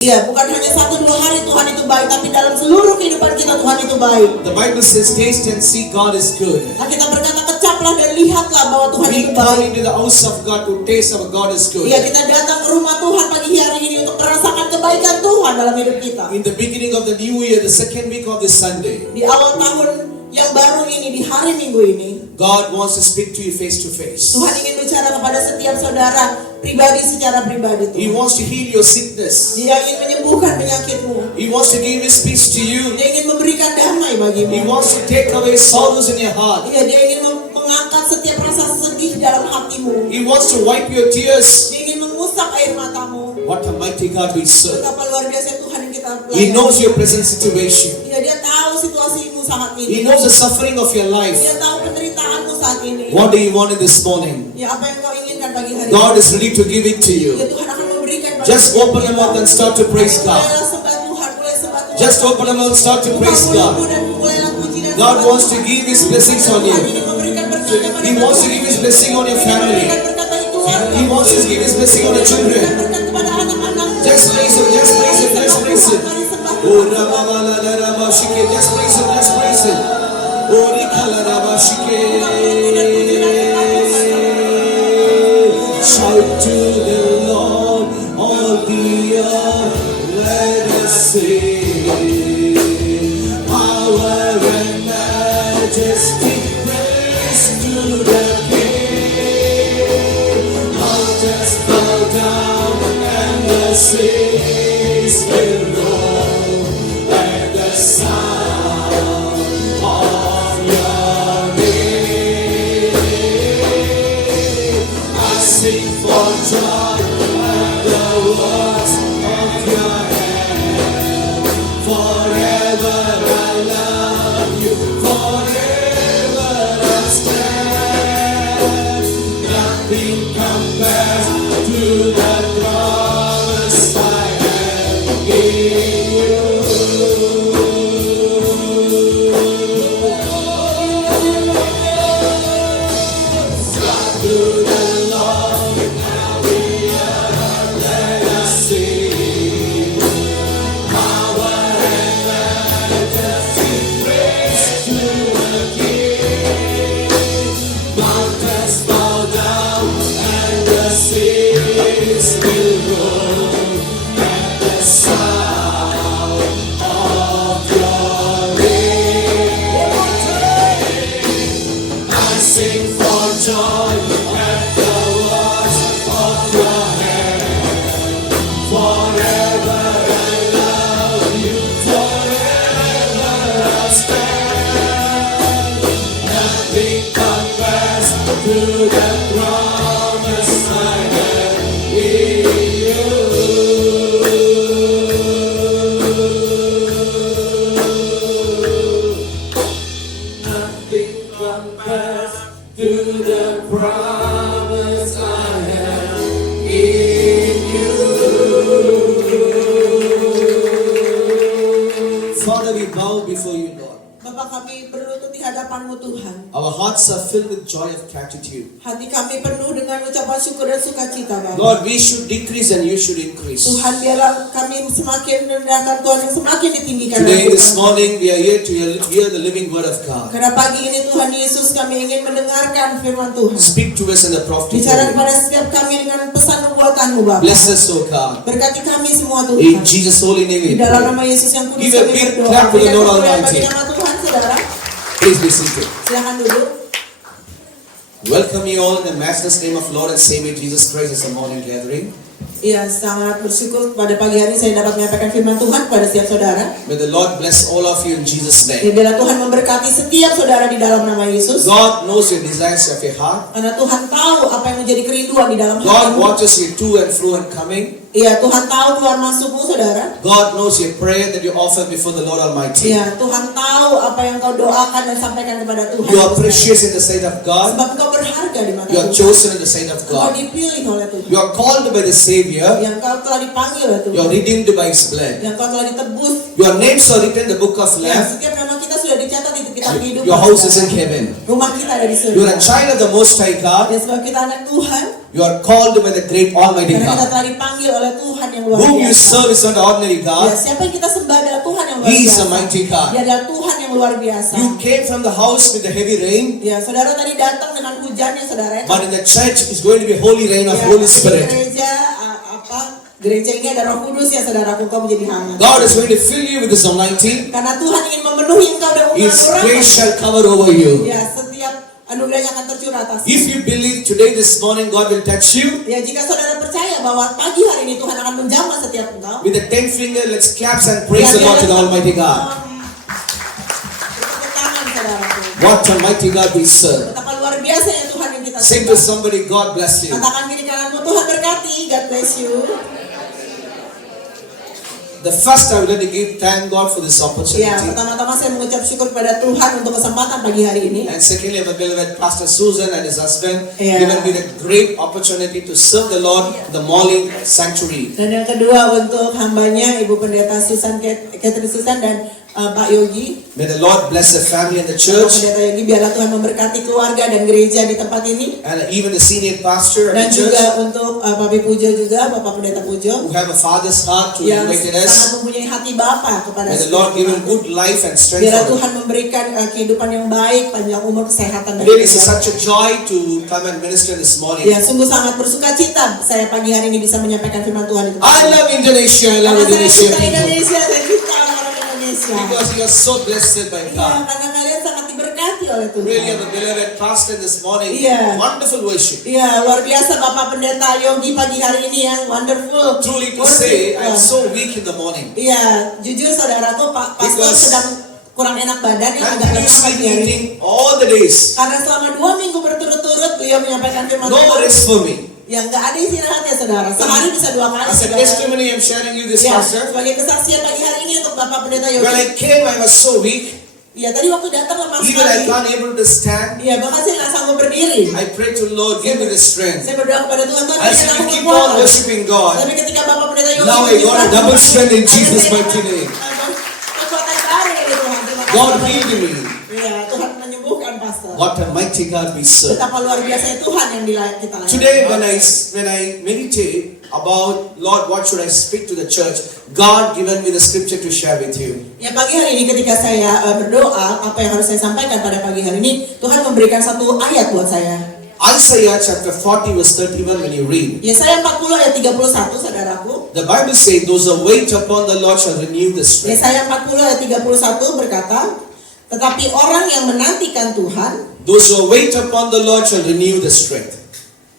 Iya, bukan hanya 1-2 hari Tuhan itu baik, tapi dalam seluruh kehidupan kita Tuhan itu baik. The Bible says, taste and see God is good. Kita berkata, kecaplah dan lihatlah bahwa Tuhan We itu come baik. into the house of God to taste our God is good. Iya, kita datang ke rumah Tuhan pagi hari ini untuk merasakan kebaikan Tuhan dalam hidup kita. In the beginning of the new year, the second week of this Sunday, Di awal tahun yang baru ini, di hari Minggu ini, God wants to speak to you face to face. Tuhan ingin bicara kepada setiap saudara pribadi secara pribadi He Tuhan. wants to heal your sickness. Dia ingin menyembuhkan penyakitmu. He wants to give His peace to you. Dia ingin memberikan damai bagimu. He wants to take away sorrows in your heart. Iya, dia ingin mengangkat setiap rasa sedih dalam hatimu. He wants to wipe your tears. Dia ingin mengusap air matamu. What a mighty God we serve. Betapa luar biasa Tuhan yang kita He layani. knows your present situation. Iya, dia tahu situasimu saat He ini. knows the suffering of your life. Dia tahu penderitaanmu saat ini. What do you want in this morning? Ya, apa yang kau inginkan pagi hari God ini? is ready to give it to you. Ya, Tuhan akan memberikan pada Just open your mouth and start to praise God. Mulailah sembah Tuhan, mulai sembah Tuhan. Just open your mouth and start to Buka praise God. mulutmu dan mulailah puji dan God sembah wants to Tuhan. give His blessings on Tuhan you. ingin memberikan berkat kepada He wants to give His blessing on your family. memberikan berkat bagi keluarga. He wants to give His blessing on your children. Memberikan berkat kepada anak-anak. Just praise Him, just praise Him, just praise Him. Mari sembah Oh, Rababalarabashike, just praise Him, just praise Him. Oh, Rikalarabashike. Shout to the Lord, all the earth, let us sing. Power and majesty, praise to the King. Mountains bow down and the seas will roll at the sound of your name. I sing for joy at the works of your hand. Forever I love you, forever I stand. Nothing compares to the promise I have in you. Shout to the Lord, let us sing. Power and majesty, praise to the King. Mountains bow down and the seas will roll at the sound of your name. I sing for joy at the works of your hand. Forever I love you, forever I stand. Nothing compares to the promise I have in you. Nothing compares to the promise I have in you. Father, we bow before you, Lord. Bapa, kami berlutut di hadapan-Mu Tuhan. Our hearts are filled with joy of gratitude. Hati kami penuh dengan ucapan syukur dan sukacita, Bapa. Lord, we should decrease and you should increase. Tuhan, biarlah kami semakin merendahkan Tuhan yang semakin ditinggikan. Today, Tuhan. this morning, we are here to hear the living word of God. Karena pagi ini Tuhan Yesus kami ingin mendengarkan firman Tuhan. Speak to us in the prophetic Bicara way. kepada setiap kami dengan pesan nubuatan-Mu, Bapa. Bless us, O God. Berkati kami semua In Tuhan. Jesus' holy name we Di dalam pray. nama Yesus yang kudus Give a kami big berdoa. clap to the Berikan Lord kemuliaan bagi Almighty. nama Tuhan, saudara. Please be seated. Silakan duduk. Welcome you all in the matchless name of Lord and Savior Jesus Christ as a morning gathering. Iya, sangat bersyukur pada pagi hari saya dapat menyampaikan firman Tuhan kepada setiap saudara. May the Lord bless all of you in Jesus' Ya, name. biarlah Tuhan memberkati setiap saudara di dalam nama Yesus. God knows your desires of your heart. Karena Tuhan tahu apa yang menjadi kerinduan di dalam God hatimu. watches you to and fro and coming. Iya, Tuhan tahu keluar masukmu, saudara. God knows your prayer that you offer before the Lord Almighty. Iya, Tuhan tahu apa yang kau doakan dan sampaikan kepada Tuhan. You are precious in the sight of God. Sebab kau berharga di mata You are Tuhan. chosen in the sight of Kau God. dipilih oleh Tuhan. You are called by the Savior. Yang kau telah dipanggil oleh You Tuhan. are redeemed by His blood. Yang kau telah ditebus. Your names are written in the book of Yang life. setiap nama kita sudah dicatat di kita kehidupan. Your house is in heaven. Rumah kita ada di You are a surga. child of the Most High God. Ya, sebab kita anak Tuhan. You are called by the great Almighty Karena kita God. telah dipanggil oleh Tuhan yang luar Whom you biasa. serve is not an ordinary Ya, God. siapa yang kita sembah adalah Tuhan yang luar He is biasa. a mighty God. Dia adalah Tuhan yang luar biasa. You came from the house with the heavy rain, Ya, saudara tadi datang dengan hujannya, saudara. but in the church is going to be holy rain of Ya, Holy tapi di Spirit. gereja ini ada Roh Kudus ya, saudaraku, engkau menjadi hangat. God is going to fill you with His anointing. Karena Tuhan ingin memenuhi engkau dengan His anugerah. grace shall cover over you. Ya, setiap anugerahnya akan tercurah atas. If you believe today, this morning, God will touch you. Ya, jika saudara percaya bahwa pagi hari ini Tuhan akan menjamah setiap engkau. With the 10 finger, let's clap and praise the Lord to the Almighty God. Tepuk tangan, saudaraku. What a mighty God we serve. Betapa luar biasa ya Tuhan yang kita Say to somebody, God bless you. Katakan kiri kananmu, Tuhan berkati. God bless you. The first I would like to give thank God for this Ya, opportunity. pertama-tama saya mengucap syukur kepada Tuhan untuk kesempatan pagi hari ini. And secondly, my beloved Pastor Susan and his husband Yeah. given me the great opportunity to serve the Lord in the Molly Sanctuary. Dan yang kedua untuk hambanya Ibu Pendeta Catherine Susan dan Pak Yogi. May the Lord bless the family and the Pak church, Pendeta Yogi, biarlah Tuhan memberkati keluarga dan gereja di tempat ini. and even the senior pastor of Dan the church juga untuk Papi Pujo juga, Bapak Pendeta Pujo, who have a father's heart to yang invite sangat us. mempunyai hati Bapa kepada May the setiap Lord give him umat. good life and strength Biarlah for him. Tuhan memberikan kehidupan yang baik, panjang umur, kesehatan dan Really, it's kehidupan. such a joy to come and minister this morning. Ya, sungguh sangat bersuka cita saya pagi hari ini bisa menyampaikan firman Tuhan itu. I love Indonesia. I love Karena saya Indonesian cinta people. Indonesia, saya cinta orang Indonesia. Because you are so blessed by Iya, God. karena kalian sangat diberkati oleh Really, Tuhan. I'm a beloved pastor this morning. Yeah. Wonderful worship. Iya, luar biasa Bapak Pendeta Yogi pagi hari ini yang wonderful. Truly to Worship. say, I'm so weak in the morning. Iya, jujur saudaraku, Pak Pastor Because sedang kurang enak badan ya, I'm agak lemah usually pagi hari ini. eating all the days. Karena selama 2 minggu berturut-turut beliau menyampaikan firman No Tuhan. rest for me. Ya nggak ada istirahatnya saudara. Sehari bisa 2 kali. As a saudara. testimony, I'm sharing you this, Ya, Pastor. sebagai kesaksian pagi hari ini untuk Bapak Pendeta When I Yogi. came, I was so weak. Ya, tadi waktu datang lemah Even I sekali. can't able to stand. Iya, bahkan saya nggak sanggup berdiri. I pray to Lord, give me the strength. Saya berdoa kepada Tuhan, Tuhan I berikan said, aku to keep on kekuatan. worshiping God. Tapi ketika Bapak Pendeta Yogi Now I got a double strength in Jesus' mighty name. Kekuatan baru dari Tuhan. Terima kasih. God Bapak. healed me. Iya, Tuhan menyembuhkan Pastor. What a mighty God we serve. Betapa luar biasa Tuhan yang kita layani. Today, when I meditate about Lord, what should I speak to the church? God given me the scripture to share with you. Ya, pagi hari ini ketika saya berdoa, apa yang harus saya sampaikan pada pagi hari ini, Tuhan memberikan satu ayat buat saya. Isaiah chapter 40 verse 31 when you read. Yesaya 40 ayat 31, saudaraku. The Bible says, those who wait upon the Lord shall renew the strength. Yesaya 40 ayat 31 berkata, tetapi orang yang menantikan Tuhan, Those who wait upon the Lord shall renew the strength.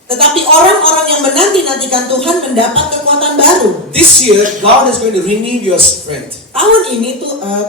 tetapi orang-orang yang menanti-nantikan Tuhan mendapat kekuatan baru. This year, God is going to renew your strength. Tahun ini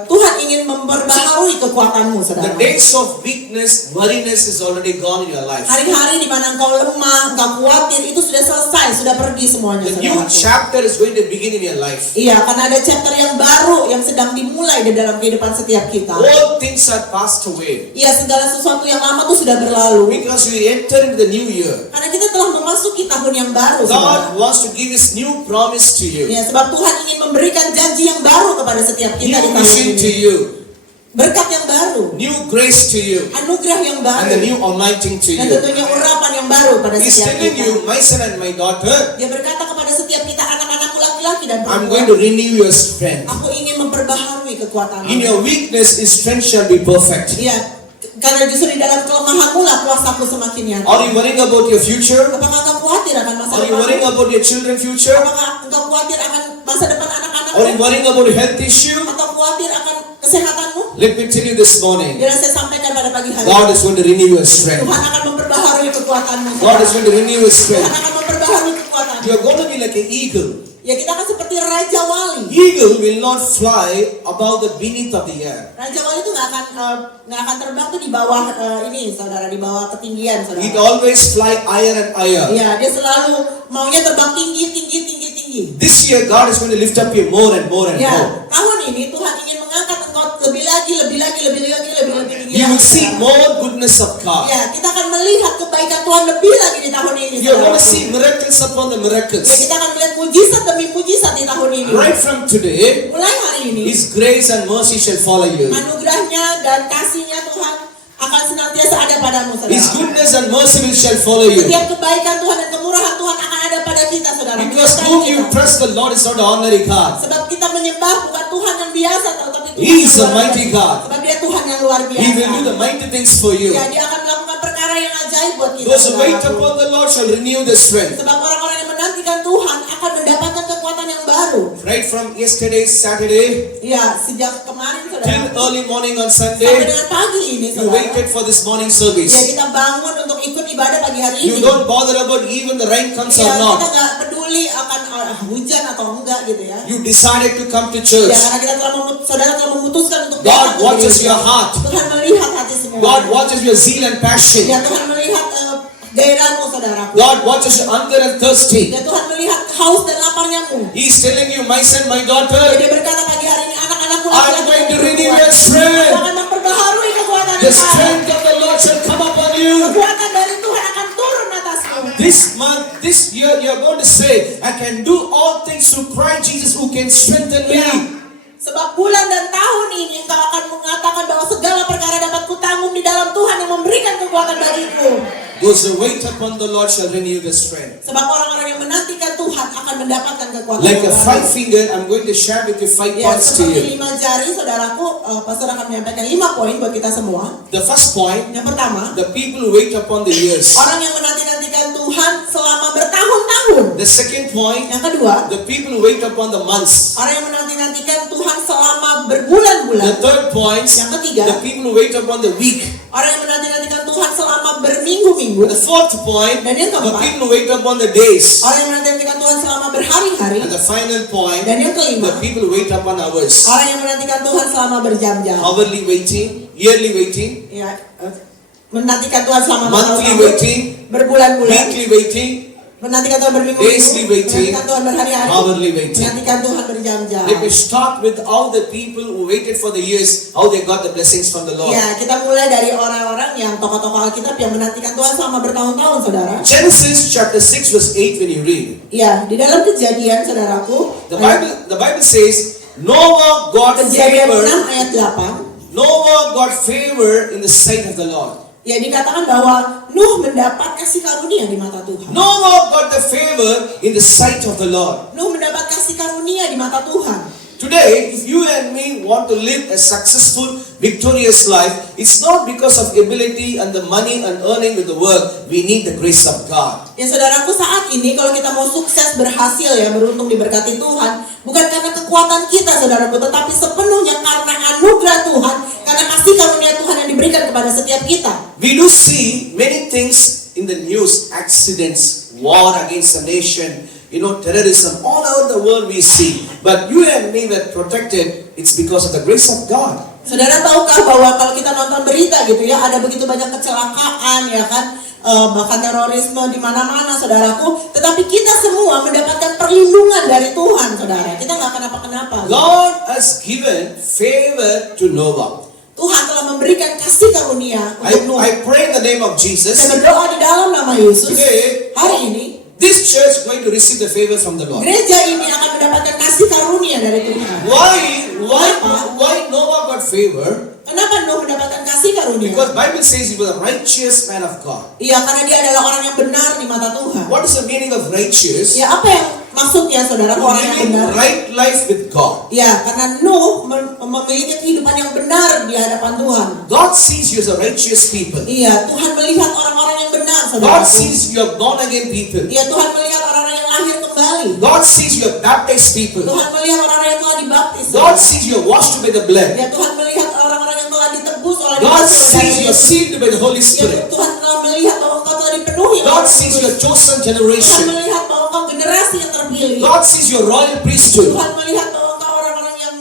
Tuhan ingin memperbaharui kekuatanmu, The saudara. days of weakness, worriness is already gone in your life. Hari-hari di mana engkau lemah, engkau khawatir, itu sudah selesai, sudah pergi semuanya, The new saudaraku. chapter is going to begin in your life. Iya, karena ada chapter yang baru yang sedang dimulai di dalam kehidupan setiap kita. All things are passed away. Iya, segala sesuatu yang lama itu sudah berlalu. Because we enter into the new year. Karena kita telah memasuki tahun yang baru, saudara. God wants to give His new promise to you. Ya, sebab Tuhan ingin memberikan janji yang baru kepada setiap kita di New tahun vision to ini. you. Berkat yang baru, New grace to you. anugerah yang And the baru, new anointing to dan you. tentunya urapan yang baru pada He's setiap telling kita. you, my son and my daughter, Dia berkata kepada setiap kita, anak-anakku laki-laki dan I'm going to perempuan, renew your strength. aku ingin memperbaharui kekuatanmu. In your weakness, His strength shall be perfect. Iya, karena justru di dalam kelemahanmu lah kuasaku semakin nyata. Are you worrying about your future? Apakah engkau khawatir akan masa Are you worrying depanmu? about your children's future? Apakah engkau khawatir akan masa depan anak-anakmu? Are you worrying about a health issue? Atau khawatir akan kesehatanmu? Let me tell you this morning, Biar saya sampaikan pada pagi hari. God is going to renew your strength. Tuhan akan memperbaharui kekuatanmu. God is going to renew your Tuhan strength. akan memperbaharui kekuatanmu. You are going to be like an eagle. Ya, kita akan seperti Raja Wali. Eagle will not fly above the beneath of the air. Raja Wali itu nggak akan terbang tuh di bawah ini, saudara, di bawah ketinggian, saudara. It always fly higher and higher. Ya, dia selalu maunya terbang tinggi. This year, God is going to lift up you more and more and more. Ya, tahun ini Tuhan ingin mengangkat engkau lebih lagi tinggi. You will lagi, see saudara. more goodness of God. Ya, kita akan melihat kebaikan Tuhan lebih lagi di tahun ini. You are going to saudara. see miracles upon the Ya, miracles. kita akan melihat mujizat demi mujizat di tahun ini. Right from today, Mulai hari ini, His grace and mercy shall follow you. anugerahnya dan kasihnya senantiasa ada padamu, His saudara. goodness and mercy shall follow you. Setiap kebaikan Tuhan dan kemurahan Tuhan akan ada pada kita, saudara. Because Menyertai whom you kita. trust the Lord is not an ordinary God. Sebab kita menyembah bukan Tuhan yang biasa, tapi Tuhan He is yang a luar mighty biasa. God. Sebab dia Tuhan yang luar biasa. He will do the mighty things for you. Ya, dia akan melakukan perkara yang ajaib buat kita. Those who wait saudaraku. upon the Lord shall renew their strength. Sebab orang-orang yang menantikan Tuhan akan mendapatkan kekuatan yang baru. Right from yesterday, Saturday, Ya, sejak kemarin, till saudara. early morning on Sampai Sunday, dengan pagi ini, you saudara. waited for this morning Ya, service. kita bangun untuk ikut ibadah pagi hari You ini. don't bother about even the rain comes Ya, or kita not. nggak peduli akan hujan atau enggak gitu ya. You decided to come to Ya, church. karena kita saudara telah memutuskan untuk God datang ke watches gereja. your heart. Tuhan melihat hati semua. God watches your zeal and passion. Ya, Tuhan melihat gairahmu, saudaraku. God watches your hunger and thirsty. Ya, Tuhan melihat haus dan laparnyamu. He is telling you, my son, my Ya, daughter, dia berkata pagi hari ini, anak-anakku I'm going to renew your Aku strength. akan memperbaharui kekuatan The Tuhan. strength of the Lord shall come upon you. Kekuatan dari Tuhan akan turun atasmu. This month, this year, you're going to say, I can do all things through Christ Jesus who can strengthen me. Ya, sebab bulan dan tahun ini engkau akan mengatakan bahwa segala perkara dapat kutanggung di dalam Tuhan yang memberikan kekuatan bagiku. Those who wait upon the Lord shall renew their strength. Sebab orang-orang yang menantikan Tuhan akan mendapatkan kekuatan. Like a yang baru. five finger, I'm going to share with you 5 Ya, points to seperti you. 5 jari, saudaraku, pastor akan menyampaikan 5 poin buat kita semua. The first point, Yang pertama, the people who wait upon the years. orang yang menanti-nantikan Tuhan selama bertahun-tahun. The second point, Yang kedua, the people who wait upon the months. orang yang menanti-nantikan Tuhan selama The berbulan-bulan. third point, Yang ketiga, the people who wait upon the week. orang yang menanti-nantikan Tuhan selama berminggu-minggu. The fourth point, Dan yang the keempat, people who wait upon the days. orang yang menantikan Tuhan selama berhari-hari. And the final point, Dan yang the kelima, people who wait upon hours. orang yang menantikan Tuhan selama berjam-jam. Hourly waiting, yearly waiting, Ya, menantikan Tuhan selama monthly bertahun-tahun, waiting, berbulan-bulan, weekly waiting, menantikan Tuhan Daily berminggu-minggu, waiting, menantikan Tuhan berhari-hari, hourly waiting. menantikan Tuhan berjam-jam. Let me start with how the people who waited for the years, how they got the blessings from the Lord. Ya, kita mulai dari orang-orang yang tokoh-tokoh Alkitab yang menantikan Tuhan selama bertahun-tahun, saudara. Genesis chapter 6 verse 8 when you read, Ya, di dalam Kejadian, saudaraku, the Bible says, Noah got Kejadian 6 favor, ayat 8, Noah got favor in the sight of the Lord. ya dikatakan bahwa Nuh mendapat kasih karunia di mata Tuhan. Noah got the favor in the sight of the Lord. Nuh mendapat kasih karunia di mata Tuhan. Today, if you and me want to live a successful, victorious life, it's not because of ability and the money and earning with the work. We need the grace of God. Ya saudaraku, saat ini kalau kita mau sukses, berhasil ya, beruntung diberkati Tuhan, bukan karena kekuatan kita saudaraku, tetapi sepenuhnya karena anugerah Tuhan, karena kasih karunia Tuhan yang diberikan kepada setiap kita. We do see many things in the news, accidents, war against a nation, terrorism, all over the world we see. But you and me were protected, it's because of the grace of God. Saudara tahukah bahwa kalau kita nonton berita gitu ya, ada begitu banyak kecelakaan ya kan, bahkan terorisme di mana-mana saudaraku, tetapi kita semua mendapatkan perlindungan dari Tuhan saudara. Kita nggak kenapa-kenapa. God has given favor to Noah. Tuhan telah memberikan kasih karunia untuk Nuh. I pray in the name of Jesus. Saya berdoa di dalam nama Yesus. Today, Hari ini this church is going to receive the favor from the Lord. gereja ini akan mendapatkan kasih karunia dari Tuhan. Why Noah got favor? Kenapa Nuh mendapatkan kasih karunia? Because Bible says he was a righteous man of God. Iya, karena dia adalah orang yang benar di mata Tuhan. What is the meaning of righteous? Ya, apa yang maksudnya saudara orang yang Living benar? right life with God. Ya, karena Nuh memiliki kehidupan yang benar di hadapan Tuhan. God sees you as a righteous people. Iya, Tuhan melihat orang-orang yang benar, God saudara. sees you are born again people. Iya, Tuhan melihat orang-orang yang lahir kembali. God sees you are baptized people. Tuhan melihat orang-orang yang telah dibaptis. God sees you are washed by the blood. Ya, Tuhan melihat orang-orang yang telah ditebus oleh God dibaptis oleh sees you are Yesus. sealed by the Holy Ya, Spirit. Tuhan telah melihat bahwa engkau telah dipenuhi oleh God Roh sees you Kudus. are chosen Tuhan generation. melihat bahwa engkau generasi yang terpilih. God sees your royal priesthood. Tuhan melihat bahwa engkau orang-orang yang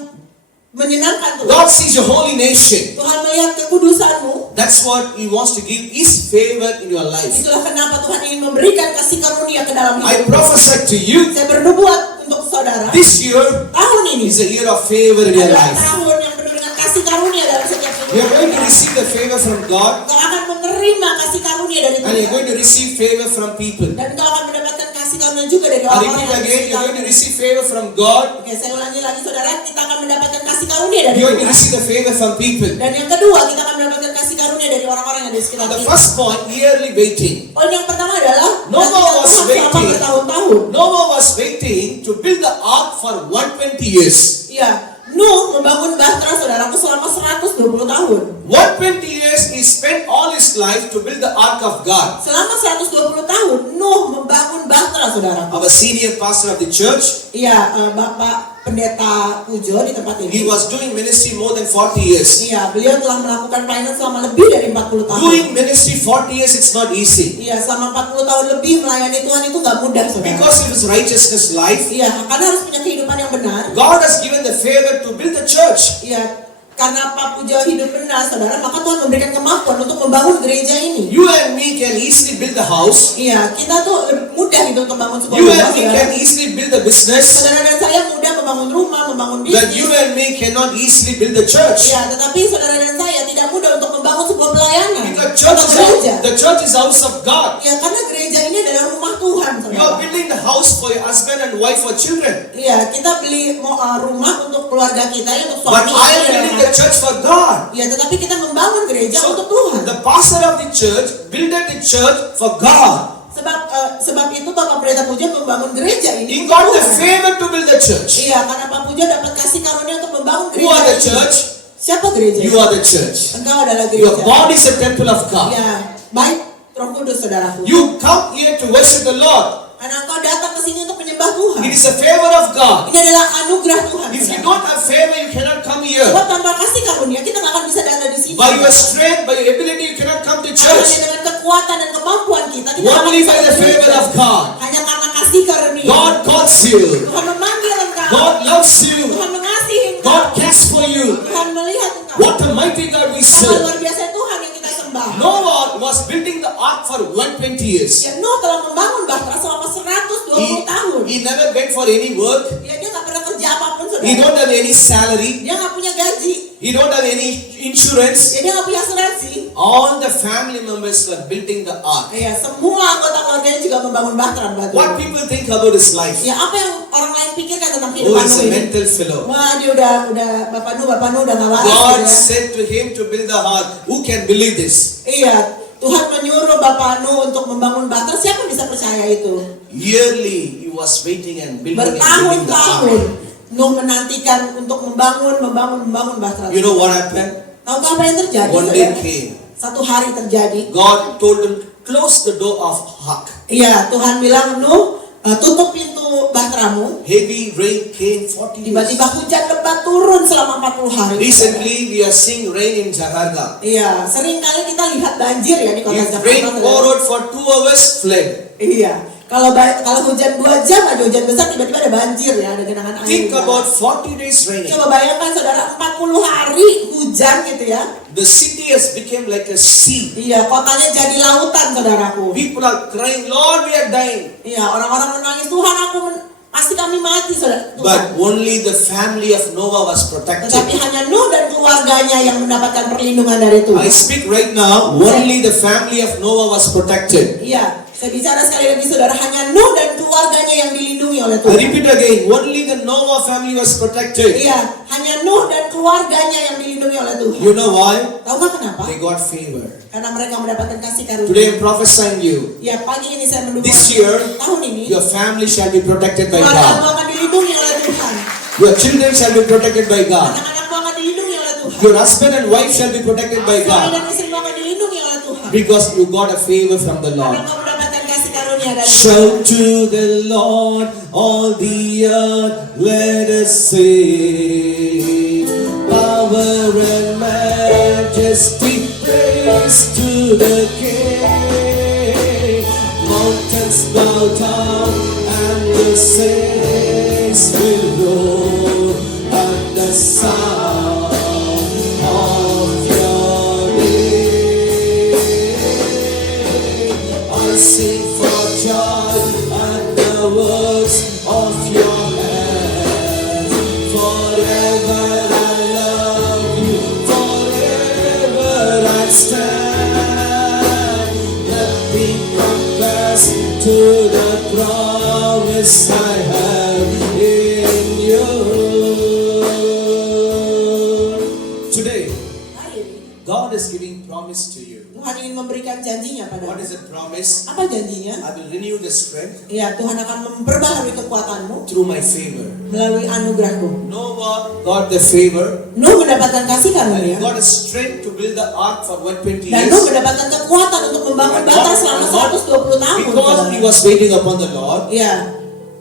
menyenangkan Tuhan. God sees your holy nation. Tuhan melihat kekudusanmu. That's what He wants to give His favor in your life. Itulah kenapa Tuhan ingin memberikan kasih karunia ke dalam I hidupmu. prophesy to you, Saya bernubuat untuk saudara. this year Tahun ini is a year of favor in your adalah life. tahun yang penuh dengan kasih karunia dalam setiap You are going to hidup. receive the favor from God, Kau akan menerima kasih karunia dari and you're Tuhan. going to receive favor from people. Dan kau akan mendapatkan kasih karunia juga dari I orang-orang repeat yang again, you're going to sekitarmu. receive favor from God, Oke, saya ulangi lagi saudara, kita akan mendapatkan kasih karunia dari you're going to Tuhan. receive the favor from people. Dan yang kedua, kita akan mendapatkan kasih karunia karunia dari orang-orang yang di sekitar The kita. first point, yearly waiting. Poin yang pertama adalah Noah nantikan was Tuhan selama waiting. bertahun-tahun. Noah was waiting to build the ark for 120 years. Iya, Nuh membangun bahtera saudaraku selama 120 tahun. 120 years he spent all his life to build the ark of God. Selama 120 tahun Nuh membangun bahtera saudaraku. Our senior pastor of the church, Iya, Bapak Pendeta Pujo di tempat he ini. was doing ministry more than 40 years. Iya, beliau telah melakukan pelayanan selama lebih dari 40 tahun. Doing ministry 40 years, it's not easy. Iya, selama 40 tahun lebih melayani Tuhan itu nggak mudah saudara. Because of his righteousness life, Iya, karena harus punya kehidupan yang benar. God has given the favor to build the church. Iya, karena Pak Pujo hidup benar saudara, maka Tuhan memberikan kemampuan untuk membangun gereja ini. You and me can easily build the house. Iya, kita tuh mudah gitu untuk membangun sebuah You rumah. and me Saudara. can easily build the business. Saudara dan saya mudah membangun rumah, membangun But you bisnis. and me cannot easily build the church. Iya, tetapi saudara dan saya tidak mudah untuk membangun sebuah pelayanan. Because Atau gereja. the church is house of God. Iya, karena gereja ini adalah rumah Tuhan, You are saudara. building the house for your husband and wife or children. Iya, kita beli rumah untuk keluarga kita, ya, untuk But suami I am istri, building dan the anak. church for God. Ya, tetapi kita membangun gereja So, untuk Tuhan. the pastor of the church builded the church for God. Sebab itu Bapak Pendeta Pujo membangun gereja He ini. got untuk the Tuhan. favor to build the church. Iya, karena Pak Pujo dapat kasih karunia untuk membangun Who gereja. are the ini. church? Siapa gereja? You are the church. Engkau adalah Your gereja. body is a temple of God. Ya, baik Roh Kudus saudaraku. You come here to worship the Lord. Karena engkau datang ke sini untuk menyembah Tuhan. It is a favor of God. Ini adalah anugerah Tuhan. If you saudara. don't have favor, you cannot come here. Sebab tanpa kasih karunia kita nggak akan bisa datang di sini. By your strength, by your ability, you cannot come to Hanya church. dengan kekuatan dan kemampuan kita nggak akan Only bisa by the datang di favor gereja. of God. Hanya karena kasih karunia. God calls you. Tuhan memanggil engkau. God loves you. Tuhan mengasihi engkau. God cares for you. Tuhan melihat engkau. What a mighty God we Sangat serve. luar biasa Tuhan yang kita sembah. Noah was building the ark for 120 years. Ya, Nuh telah membangun bahtera selama 120 tahun. He never went for any work. Ya, dia nggak pernah kerja apapun He saudara. don't have any salary. Dia nggak punya gaji. He don't have any insurance. Ya, dia nggak punya asuransi. All the family members were building the ark. Ya, semua anggota keluarganya juga membangun bahtera batu. What people think about his life? Ya, apa yang orang lain pikirkan tentang Oh, kehidupan he's Nuh a ini? mental fellow. Wah, dia udah Bapak Nuh udah nggak waras. God gitu ya. said to him to build the ark. Who can believe this? Iya, Tuhan menyuruh Bapak Nuh untuk membangun bahtera. Siapa yang bisa percaya itu? Yearly, he was waiting and building the Bertahun-tahun ark. Nuh menantikan untuk membangun bahtera. You know what happened? Tahukah apa yang terjadi? One day saudara? came. Satu hari terjadi. God told him, close the door of ark. Iya, Tuhan bilang Nuh, tutup pintu bahteramu. Heavy rain came 40 Tiba-tiba years. hujan lebat turun selama 40 hari. Recently, we are seeing rain in Jakarta. Iya, sering kali kita lihat banjir ya di kota If Jakarta. rain saudara. poured for 2 hours, flood. Iya, kalau hujan 2 jam ada hujan besar, tiba-tiba ada banjir ya, ada genangan air. Think ya. about 40 days raining. Coba bayangkan saudara, 40 hari hujan gitu ya. The city has become like a sea. Iya, kotanya jadi lautan saudaraku. People are crying, Lord, we are dying. Iya, orang-orang menangis, Tuhan pasti kami mati saudara. Tuhan. But only the family of Noah was protected. Tetapi hanya Nuh dan keluarganya yang mendapatkan perlindungan dari Tuhan. I speak right now, only the family of Noah was protected. Iya, saya bicara sekali lagi saudara, hanya Nuh dan keluarganya yang dilindungi oleh I Tuhan. repeat again, only the Noah family was protected. Iya, hanya Nuh dan keluarganya yang dilindungi oleh Tuhan. You know why? Tahukah kenapa? They got favor. Karena mereka mendapatkan kasih karunia. Today I'm prophesying you. Ya, pagi ini saya mendukung. This year, tahun ini, your family shall be protected by keluargamu God. akan dilindungi oleh Tuhan. Your children shall be protected by God. Anak-anakmu akan dilindungi oleh Tuhan. Your husband and wife shall be protected by Suami God. dan istrimu akan dilindungi oleh Tuhan. Because you got a favor from the Karena Lord. engkau mendapatkan kasih karunia dari Tuhan. Shout to the Lord, all the earth, let us sing. Power and majesty, praise to the King. Mountains bow down and the saints will roar at the sound of your name. I sing for joy at the works of your hands. Forever I love you, forever I stand. Nothing compares to the promise I have in you. Today, Hari ini, God is is giving promise to you. Tuhan ingin memberikan janjinya What padamu. is the promise? Apa janjinya? I will renew the strength Ya, Tuhan akan memperbaharui kekuatanmu through my favor. melalui anugerahku. Noah got the favor. Nuh mendapatkan kasih And he karunia. got a strength to build the ark for 120 Dan Nuh years. mendapatkan kekuatan untuk membangun bata selama 120 tahun. Because he saudara. was waiting upon the Lord. Ya,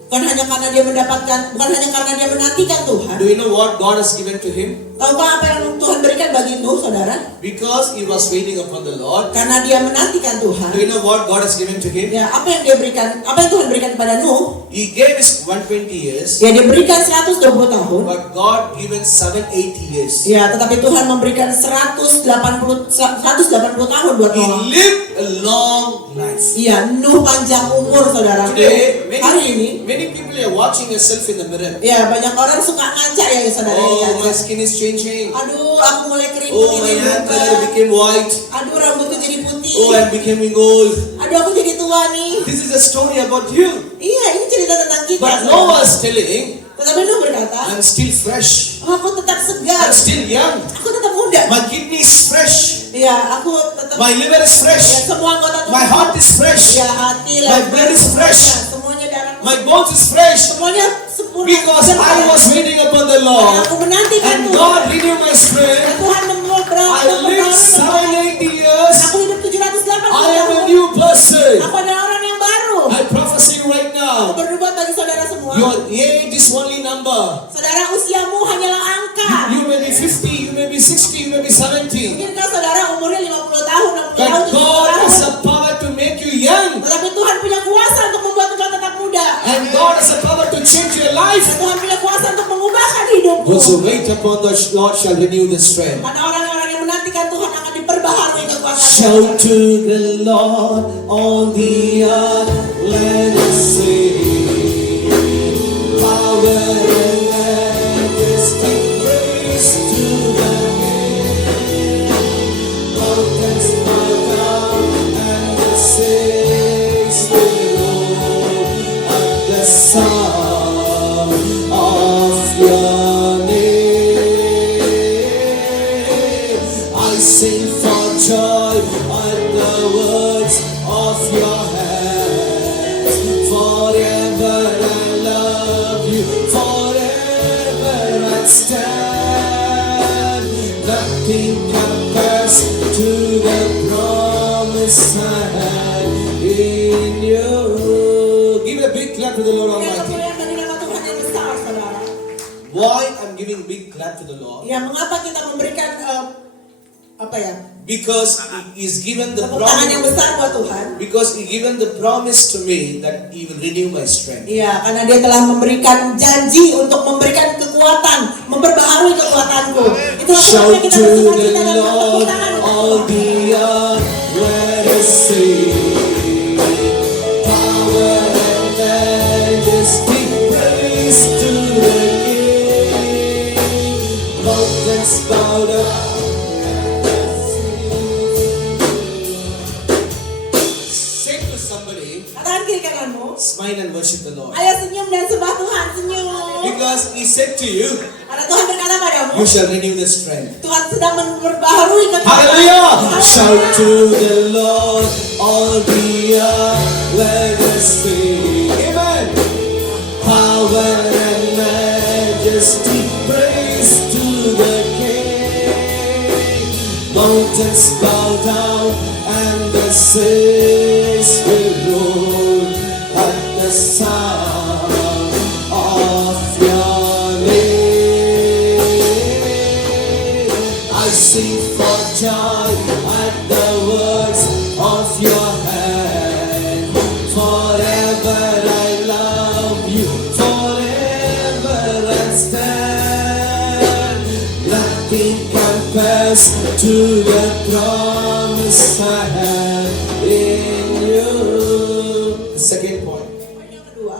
bukan hanya karena dia menantikan Tuhan. Do you know what God has given to him? Tahukah apa yang Tuhan berikan bagi Nuh, saudara? Because he was waiting upon the Lord. Karena dia menantikan Do Tuhan. you know what God has given to him? Ya, apa yang Tuhan berikan kepada Nuh? He gave his 120 years, Ya, dia berikan 120 tahun. but God given 780 years. Ya, tetapi Tuhan memberikan 180 tahun buat He Noah. lived a long life. Iya, Nuh panjang umur, saudara. Today, Hari ini, many people are watching yourself in the mirror. ya banyak orang suka ngaca ya, saudara. Oh, Ya, my skin is changing. aduh, aku mulai kerimput Oh, my ini hair berubah. color became white. Aduh, rambutku jadi putih. Oh, I'm becoming old. Aduh, aku jadi tua nih. This is a story about you. Iya, ini cerita tentang kita. But saudara. Noah is telling, Tetapi Nuh berkata, I'm still fresh. oh, aku tetap segar. I'm still young. Aku tetap muda. My kidney is fresh. Iya, aku tetap. My liver is Ya, fresh. semua anggota tubuh. My heart is fresh. Ya, hati, My leher, blood is fresh. semuanya darah. My bones is fresh. Semuanya sempurna. Because I was waiting upon the Dan Lord. aku menantikan And Tuhan. God renewed my Dan strength. Tuhan I lived 780 years. Aku hidup 780 I am a tahun. new person. Aku adalah orang yang baru. I prophesy right Aku now. bernubuat bagi saudara semua. Your age is only number. Saudara, usiamu hanyalah angka. You may be 50, you may be 60, you may be 70. Mungkinkah saudara umurnya 50 tahun, 60 tahun, But 70 God tahun. has the power to make you young. Tetapi Tuhan punya kuasa untuk membuat engkau tetap muda. And God has the power to change your life. Dan Tuhan punya kuasa untuk mengubahkan hidupmu. Those who wait upon the Lord shall renew their strength. Karena orang-orang yang menantikan Tuhan akan diperbaharui kekuatannya. Shout to the Lord on the earth, let us sing. Power and majesty, praise to the King. Mountains bow down and the saints will roll at the sound of your name. I sing for joy at the words of your hands. Forever I love you, forever I stand. Nothing compares to the promise I have in you. Give a big clap to the Lord Yang Almighty. kemuliaan bagi nama Tuhan yang besar, saudara. Why I'm giving big clap to the Lord? Ya, mengapa kita memberikan apa ya? Because He is given the Tepuk tangan yang promise. besar buat Tuhan. Because He given the promise to me that He will renew my strength. Iya, karena dia telah memberikan janji untuk memberikan kekuatan, memperbaharui kekuatanku. Itulah sebabnya Shout kita to bersuka the cita dan bertepuk Lord, tangan untuk all Tuhan. the earth, let us sing. Power and majesty, praise to the King. Mountains bow down. Say to somebody, Katakan kiri kananmu, smile and worship the Lord. ayo senyum dan sembah Tuhan, senyum. Because He said to you, Karena Tuhan berkata padamu, you shall renew the strength. Tuhan sedang memperbaharui kekuatan. Hallelujah! Shout to the Lord, all the earth, let us sing. Amen. Power and majesty, praise to the King. Mountains bow down and the saints will roll at the sound of your name. I sing for joy at the words of your hand. Forever I love you, forever I stand. Nothing compares to the promise I have in you. The second point, Poin yang kedua,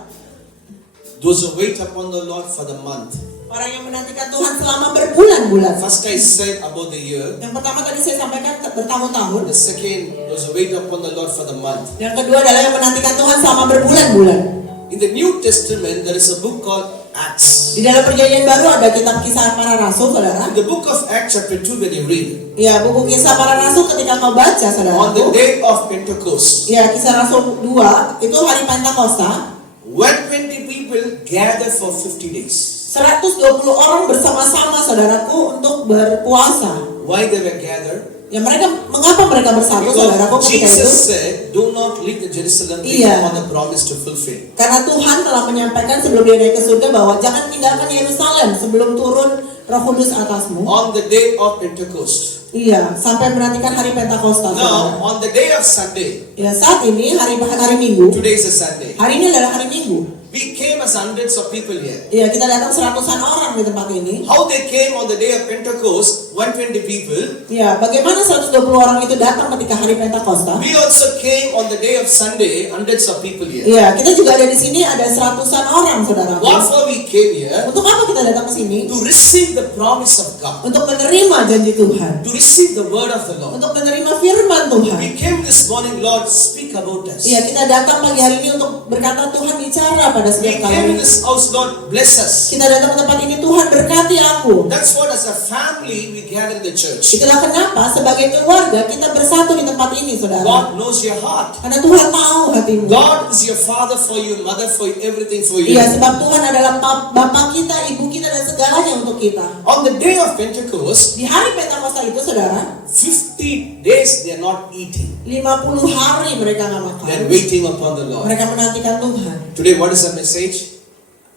those who wait upon the Lord for the month. orang yang menantikan Tuhan selama berbulan-bulan. First I said about the year. Yang pertama tadi saya sampaikan bertahun-tahun. The second, those who wait upon the Lord for the month. Yang kedua adalah yang menantikan Tuhan selama berbulan-bulan. In the New Testament, there is a book called Acts. Di dalam perjanjian baru ada kitab kisah para rasul, saudara. In the book of Acts chapter 2 when you read, Ya, buku kisah para rasul ketika kau baca, saudara. on the day of Pentecost, Ya, kisah rasul 2 itu hari Pentakosta. 120 people gathered for 50 days. 120 orang bersama-sama, saudaraku, untuk berpuasa. Why they were gathered? Ya, mengapa mereka bersatu, saudaraku, Because ketika Jesus itu? said, do not leave the Jerusalem Iya. on the promise to fulfill. Karena Tuhan telah menyampaikan sebelum dia naik ke surga bahwa jangan tinggalkan Yerusalem sebelum turun Roh Kudus atasmu. On the day of Pentecost. Iya, sampai menantikan hari Pentakosta, Now, saudara. on the day of Sunday, Ya, saat ini hari Minggu. today is a Sunday, Hari ini adalah hari Minggu. we came as hundreds of people here. Ya, kita datang seratusan orang di tempat ini. How they came on the day of Pentecost, 120 people. Ya, bagaimana 120 orang itu datang ketika hari Pentakosta? We also came on the day of Sunday, hundreds of people here. Ya, kita juga ada di sini, ada seratusan orang, saudara. What for we came here? Untuk apa kita datang ke sini? To receive the promise of God, Untuk menerima janji Tuhan. to receive the word of the Lord. Untuk menerima firman Tuhan. We came this morning, Lord, speak about us. Ya, kita datang pagi hari ini untuk berkata Tuhan bicara pada We setiap came in kami. this house, Lord, bless us. Kita datang ke tempat ini, Tuhan berkati aku. That's what as a family we gather in the church. Itulah kenapa sebagai keluarga kita bersatu di tempat ini, saudara. God knows your heart. Karena Tuhan tahu hatimu. God is your father for you, mother for you, everything for you. Iya, sebab Tuhan adalah Bapa kita, Ibu kita, dan segalanya untuk kita. On the day of Pentecost, Di hari Pentakosta itu, saudara, 50 days they are not eating. 50 hari mereka nggak makan. They are waiting upon the Lord. Mereka menantikan Tuhan. Today, what is the message?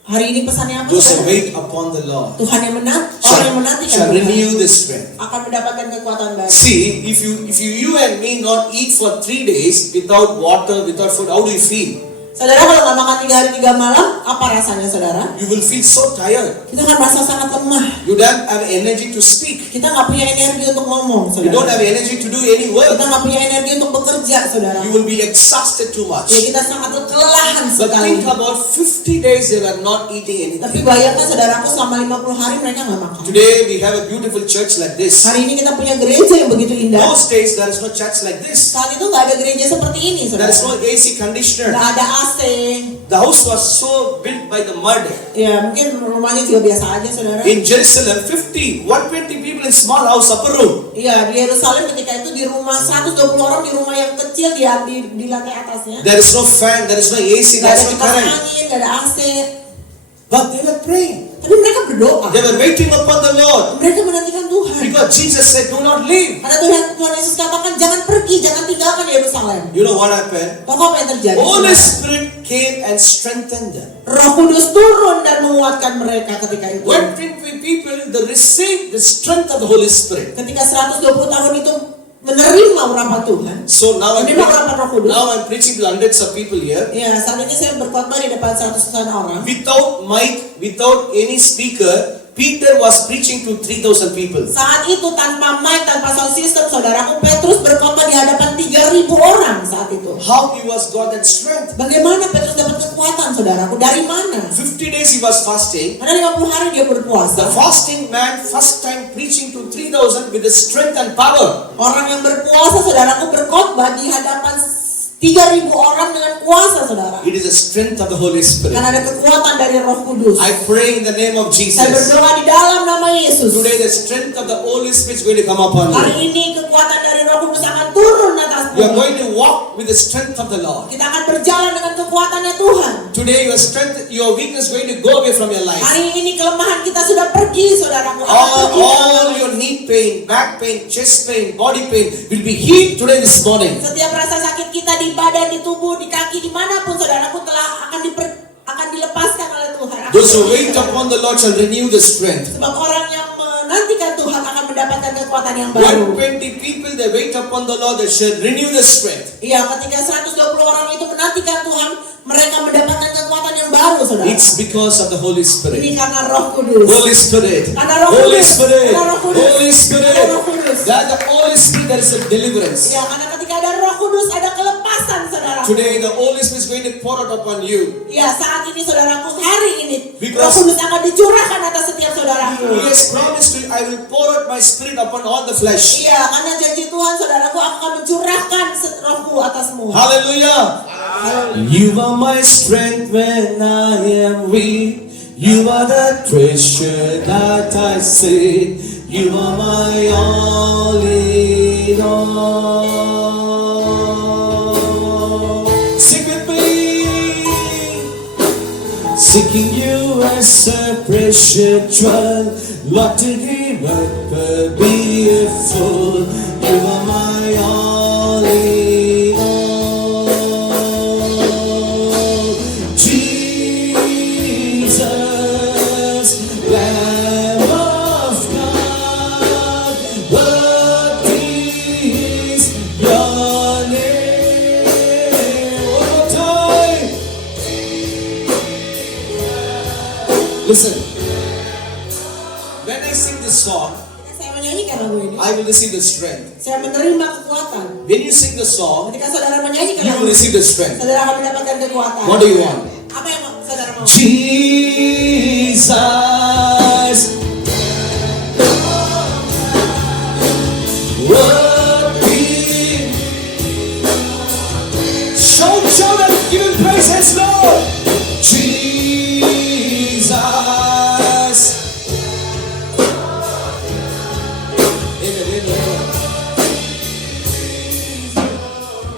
Hari ini pesannya apa, Those who saudara? wait upon the Lord Tuhan yang orang yang menantikan shall Tuhan renew the strength. akan mendapatkan kekuatan baru. See, if you and me not eat for 3 days without water, without food, how do you feel? Saudara, kalau nggak makan 3 hari 3 malam, apa rasanya, saudara? You will feel so tired. Kita akan merasa sangat lemah. You don't have energy to speak. Kita nggak punya energi untuk ngomong, You don't saudara. have energy to do any work. Kita nggak punya energi untuk bekerja, saudara. You will be exhausted too much. Ya, kita sangat kelelahan But sekali. think about 50 days they were not eating Tapi anything. bayangkan, saudaraku, selama 50 hari mereka nggak makan. Today we have a beautiful church like this. Hari ini kita punya gereja yang begitu indah. Those days there is no church like this. Saat itu nggak ada gereja seperti ini, There saudara. is no AC conditioner. Nggak ada AC. The house was so built by the mud. Ya, mungkin rumahnya juga biasa aja, saudara. In Jerusalem, 120 people in small house, upper room. Iya, di Yerusalem ketika itu di rumah 120 orang di rumah yang kecil di lantai atasnya. There is no fan, there is no AC, Nggak there ada is no kipas current. angin, nggak ada AC. But they were praying. Tapi mereka berdoa. They were waiting upon the Lord. Mereka menantikan Tuhan. Because Jesus said, do not leave. Karena Tuhan Yesus katakan jangan pergi, jangan tinggalkan Yerusalem. You know what happened? Tahu apa yang terjadi? Holy saudara? Spirit came and strengthened them. Roh Kudus turun dan menguatkan mereka ketika itu. When people they received the strength of the Holy Spirit. Ketika 120 tahun itu menerima urapan Tuhan. So now Menerima urapan Roh Kudus. I'm preaching to hundreds of people here. Ya, saat ini saya berkhotbah di depan 100-an orang. Without mic, without any speaker, Peter was preaching to 3,000 people. Saat itu tanpa mic, tanpa sound system, saudaraku, Petrus berkhotbah di hadapan 3.000 orang saat itu. How he was got that strength? Bagaimana Petrus dapat kekuatan, saudaraku? Dari mana? 50 days he was fasting. Karena 50 hari dia The berpuasa. fasting man first time preaching to 3,000 with the strength and power. Orang yang berpuasa, saudaraku, berkhotbah di hadapan 3.000 orang dengan kuasa, saudara. It is the strength of the Holy Spirit. Karena ada kekuatan dari Roh Kudus. I pray in the name of Saya Jesus. berdoa di dalam nama Yesus. Today the strength of the Holy Spirit is going to come upon Hari you. ini kekuatan dari Roh Kudus akan turun atasmu. You are going to walk with the strength of the Lord. Kita akan berjalan dengan kekuatannya Tuhan. Today your strength, your weakness is going to go away from your life. Hari ini kelemahan kita sudah pergi, saudaraku. All your knee pain, back pain, chest pain, body pain will be healed today this morning. Setiap rasa sakit kita di badan, di tubuh, di kaki, dimanapun, saudaraku, akan dilepaskan oleh Tuhan. Those who wait upon the Lord shall renew the strength. Sebab orang yang menantikan Tuhan akan mendapatkan kekuatan yang baru. 120 people they wait upon the Lord, they shall renew the strength. Iya, ketika 120 orang itu menantikan Tuhan, mereka mendapatkan kekuatan yang baru, saudara. It's because of the Holy Ini Spirit. karena Roh Kudus. Holy Spirit. Karena Roh Holy Kudus. Spirit. Karena Roh Kudus. Holy Spirit. Karena Roh Kudus. That the Holy Spirit there is a deliverance. Ya, karena ketika ada Roh Kudus ada kelepasan, saudara. Today the Holy Spirit is going to pour out upon you. Ya, saat ini, saudaraku, hari ini Because- Roh Kudus akan dicurahkan atas setiap saudaraku. He has promised to you, I will pour out my spirit upon all the flesh. Iya, karena janji Tuhan, saudaraku, aku akan mencurahkan rohku atasmu. Hallelujah. You are my strength when I am weak. You are the treasure that I seek. You are my all in all. Sing with me. Seeking you as a precious jewel, Lord, to give up be a fool. You are my all in all. Jesus, Lamb of God, worthy is your name. One more time. Listen, when I sing this song, Saya menyanyikan lagu ini, I will receive the strength. saya menerima kekuatan. When you sing the song, Ketika saudara menyanyikan you lagu will ini, receive the strength. saudara akan mendapatkan kekuatan. What do you want? Apa yang saudara mau? Jesus, worthy. Shout and give him praises, Lord. Jesus.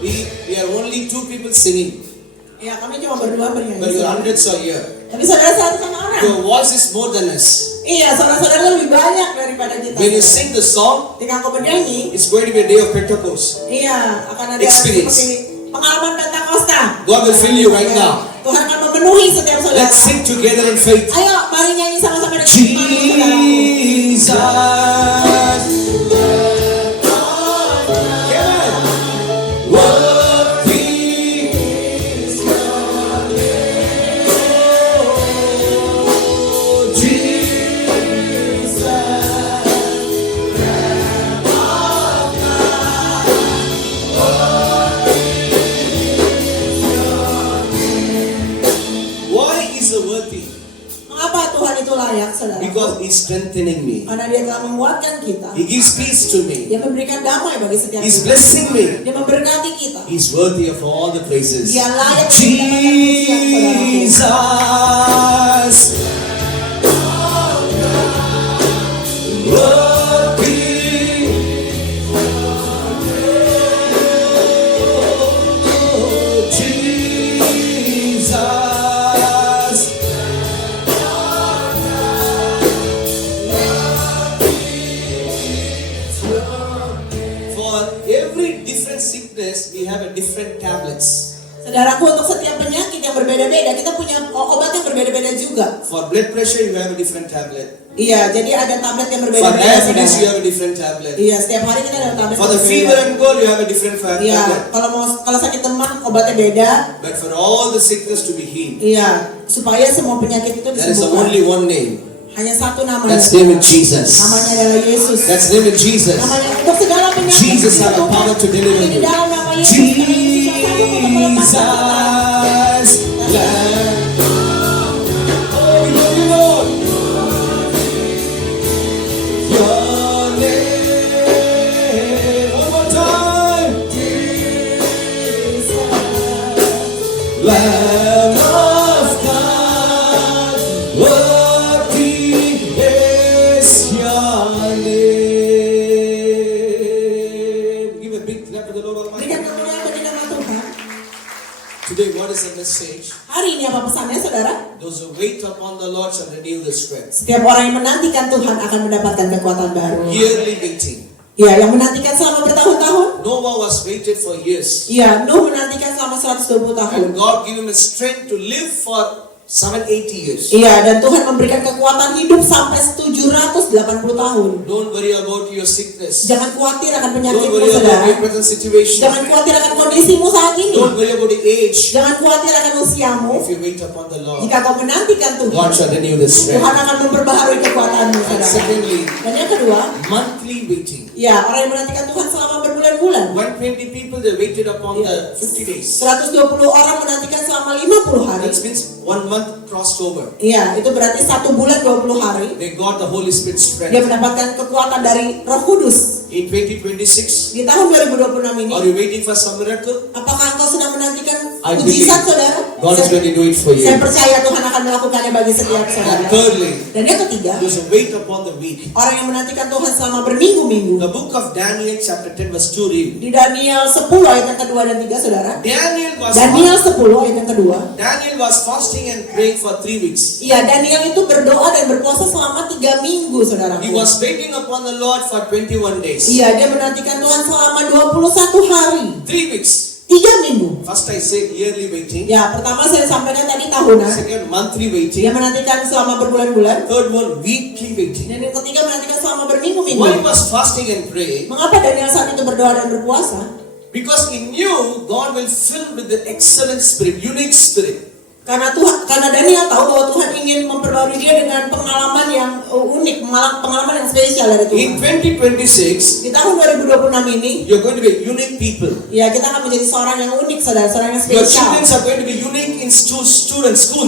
We are only two people singing, Ya, kami cuma berdua bernyanyi. but you are hundreds are here. Tapi saudara satu sama orang. Your voice is more than us. Iya, saudara-saudara lebih banyak daripada kita. When you sing the song, Ketika aku bernyanyi, it's going to be a day of Pentecost. iya, akan ada Experience. seperti pengalaman Pentakosta. God will fill you right now. Tuhan akan memenuhi setiap saudara. Let's sing together in faith. Ayo, mari nyanyi sama-sama dengan saudaraku. Jesus. Yeah. Worthy is your name. Oh, Jesus. Why is it worthy? Mengapa Tuhan itu layak, saudara? Because He's strengthening me. Karena Dia telah menguatkan kita. He gives peace to me. Dia memberikan damai bagi setiap He's kita. blessing me. Dia memberkati kita. He's worthy of all the praises. Dia layak untuk mendapatkan pujian, saudaraku. Jesus. Worthy. Oh, Jesus. For every different sickness, we have a different tablets. Saudaraku, untuk setiap penyakit yang berbeda-beda, kita punya obat yang berbeda-beda juga. For blood pressure, you have a different tablet. Iya, jadi ada tablet yang For berbeda-beda. diabetes, you saudara. have a different tablet. Iya, setiap hari kita ada tablet. For the yang fever berbeda. and cold, you have a different Iya, tablet. kalau sakit demam obatnya beda. But for all the sickness to be healed, Iya, supaya semua penyakit itu there is disembuhkan. only one name. Hanya satu namanya. That's name in Jesus. Namanya adalah Yesus. That's name in Jesus. Namanya untuk segala penyakit. Jesus has the Tuhan, power to deliver hanya di you. dalam nama Yesus. Kita bisa sanggup untuk melepaskan kita. Jesus. Oh, we love you, Lord. Your name. One more time. Lamb of God, worthy is your name. Give a big clap to the Lord Almighty. Berikan kemuliaan bagi nama Tuhan. Today, what is the message? Hari ini apa pesannya, saudara? Those who wait upon the Lord shall renew their strength. Setiap orang yang menantikan Tuhan akan mendapatkan kekuatan baru. Yearly waiting. Ya, yang menantikan selama bertahun-tahun. Noah was waited for years. Ya, Nuh menantikan selama 120 tahun. And God gave him a strength to live for 780 years. Iya, dan Tuhan memberikan kekuatan hidup sampai 780 tahun. Don't worry about your sickness. Jangan khawatir akan Don't penyakitmu, worry about saudara. your present situation. Jangan khawatir akan kondisimu saat ini. Don't worry about the age. Jangan khawatir akan usiamu. If you wait upon the Lord, Jika kau menantikan God Tuhan, shall renew the Tuhan strength. akan memperbaharui kekuatanmu, And saudara. secondly, Dan yang kedua, monthly waiting. ya, orang yang menantikan Tuhan selama berbulan-bulan. 120 people, they waited upon the 50 days. 120 orang menantikan selama 50 hari. That means 1 month crossed over. Iya, itu berarti 1 bulan 20 hari. They got the Holy Spirit Dia strength. mendapatkan kekuatan dari Roh Kudus. In 2026, Di tahun 2026 ini, are you waiting for some miracle? apakah engkau sedang menantikan I believe mujizat saudara. God is going to do it for Saya you. percaya Tuhan akan melakukannya bagi setiap saudara. And thirdly, Dan yang ketiga, there's a wait upon the week. orang yang menantikan Tuhan selama berminggu-minggu. The book of Daniel chapter 10 verse 2 read. Di Daniel 10 ayat yang kedua dan 3 saudara. Daniel 10 ayat yang kedua. was fasting and praying for 3 weeks. Iya, Daniel itu berdoa dan berpuasa selama 3 minggu saudara. He was waiting upon the Lord for 21 days. Iya, dia menantikan Tuhan selama 21 hari. 3 weeks. 3 minggu. First I said yearly waiting. Ya, pertama saya sampaikan tadi tahunan. Second, monthly Dia waiting. menantikan selama berbulan-bulan. Third one, weekly waiting. Dan yang ketiga menantikan selama berminggu-minggu. Why he was fasting and praying? Mengapa Daniel saat itu berdoa dan berpuasa? Because he knew God will fill with the excellent spirit, unique spirit. Karena Daniel tahu bahwa Tuhan ingin memperbarui dia dengan pengalaman yang unik, pengalaman yang spesial dari In Tuhan. 2026, Di tahun 2026 ini, you're going to be unique people. ya kita akan menjadi seorang yang unik, saudara, seorang yang Your spesial. children are going to be unique in schools.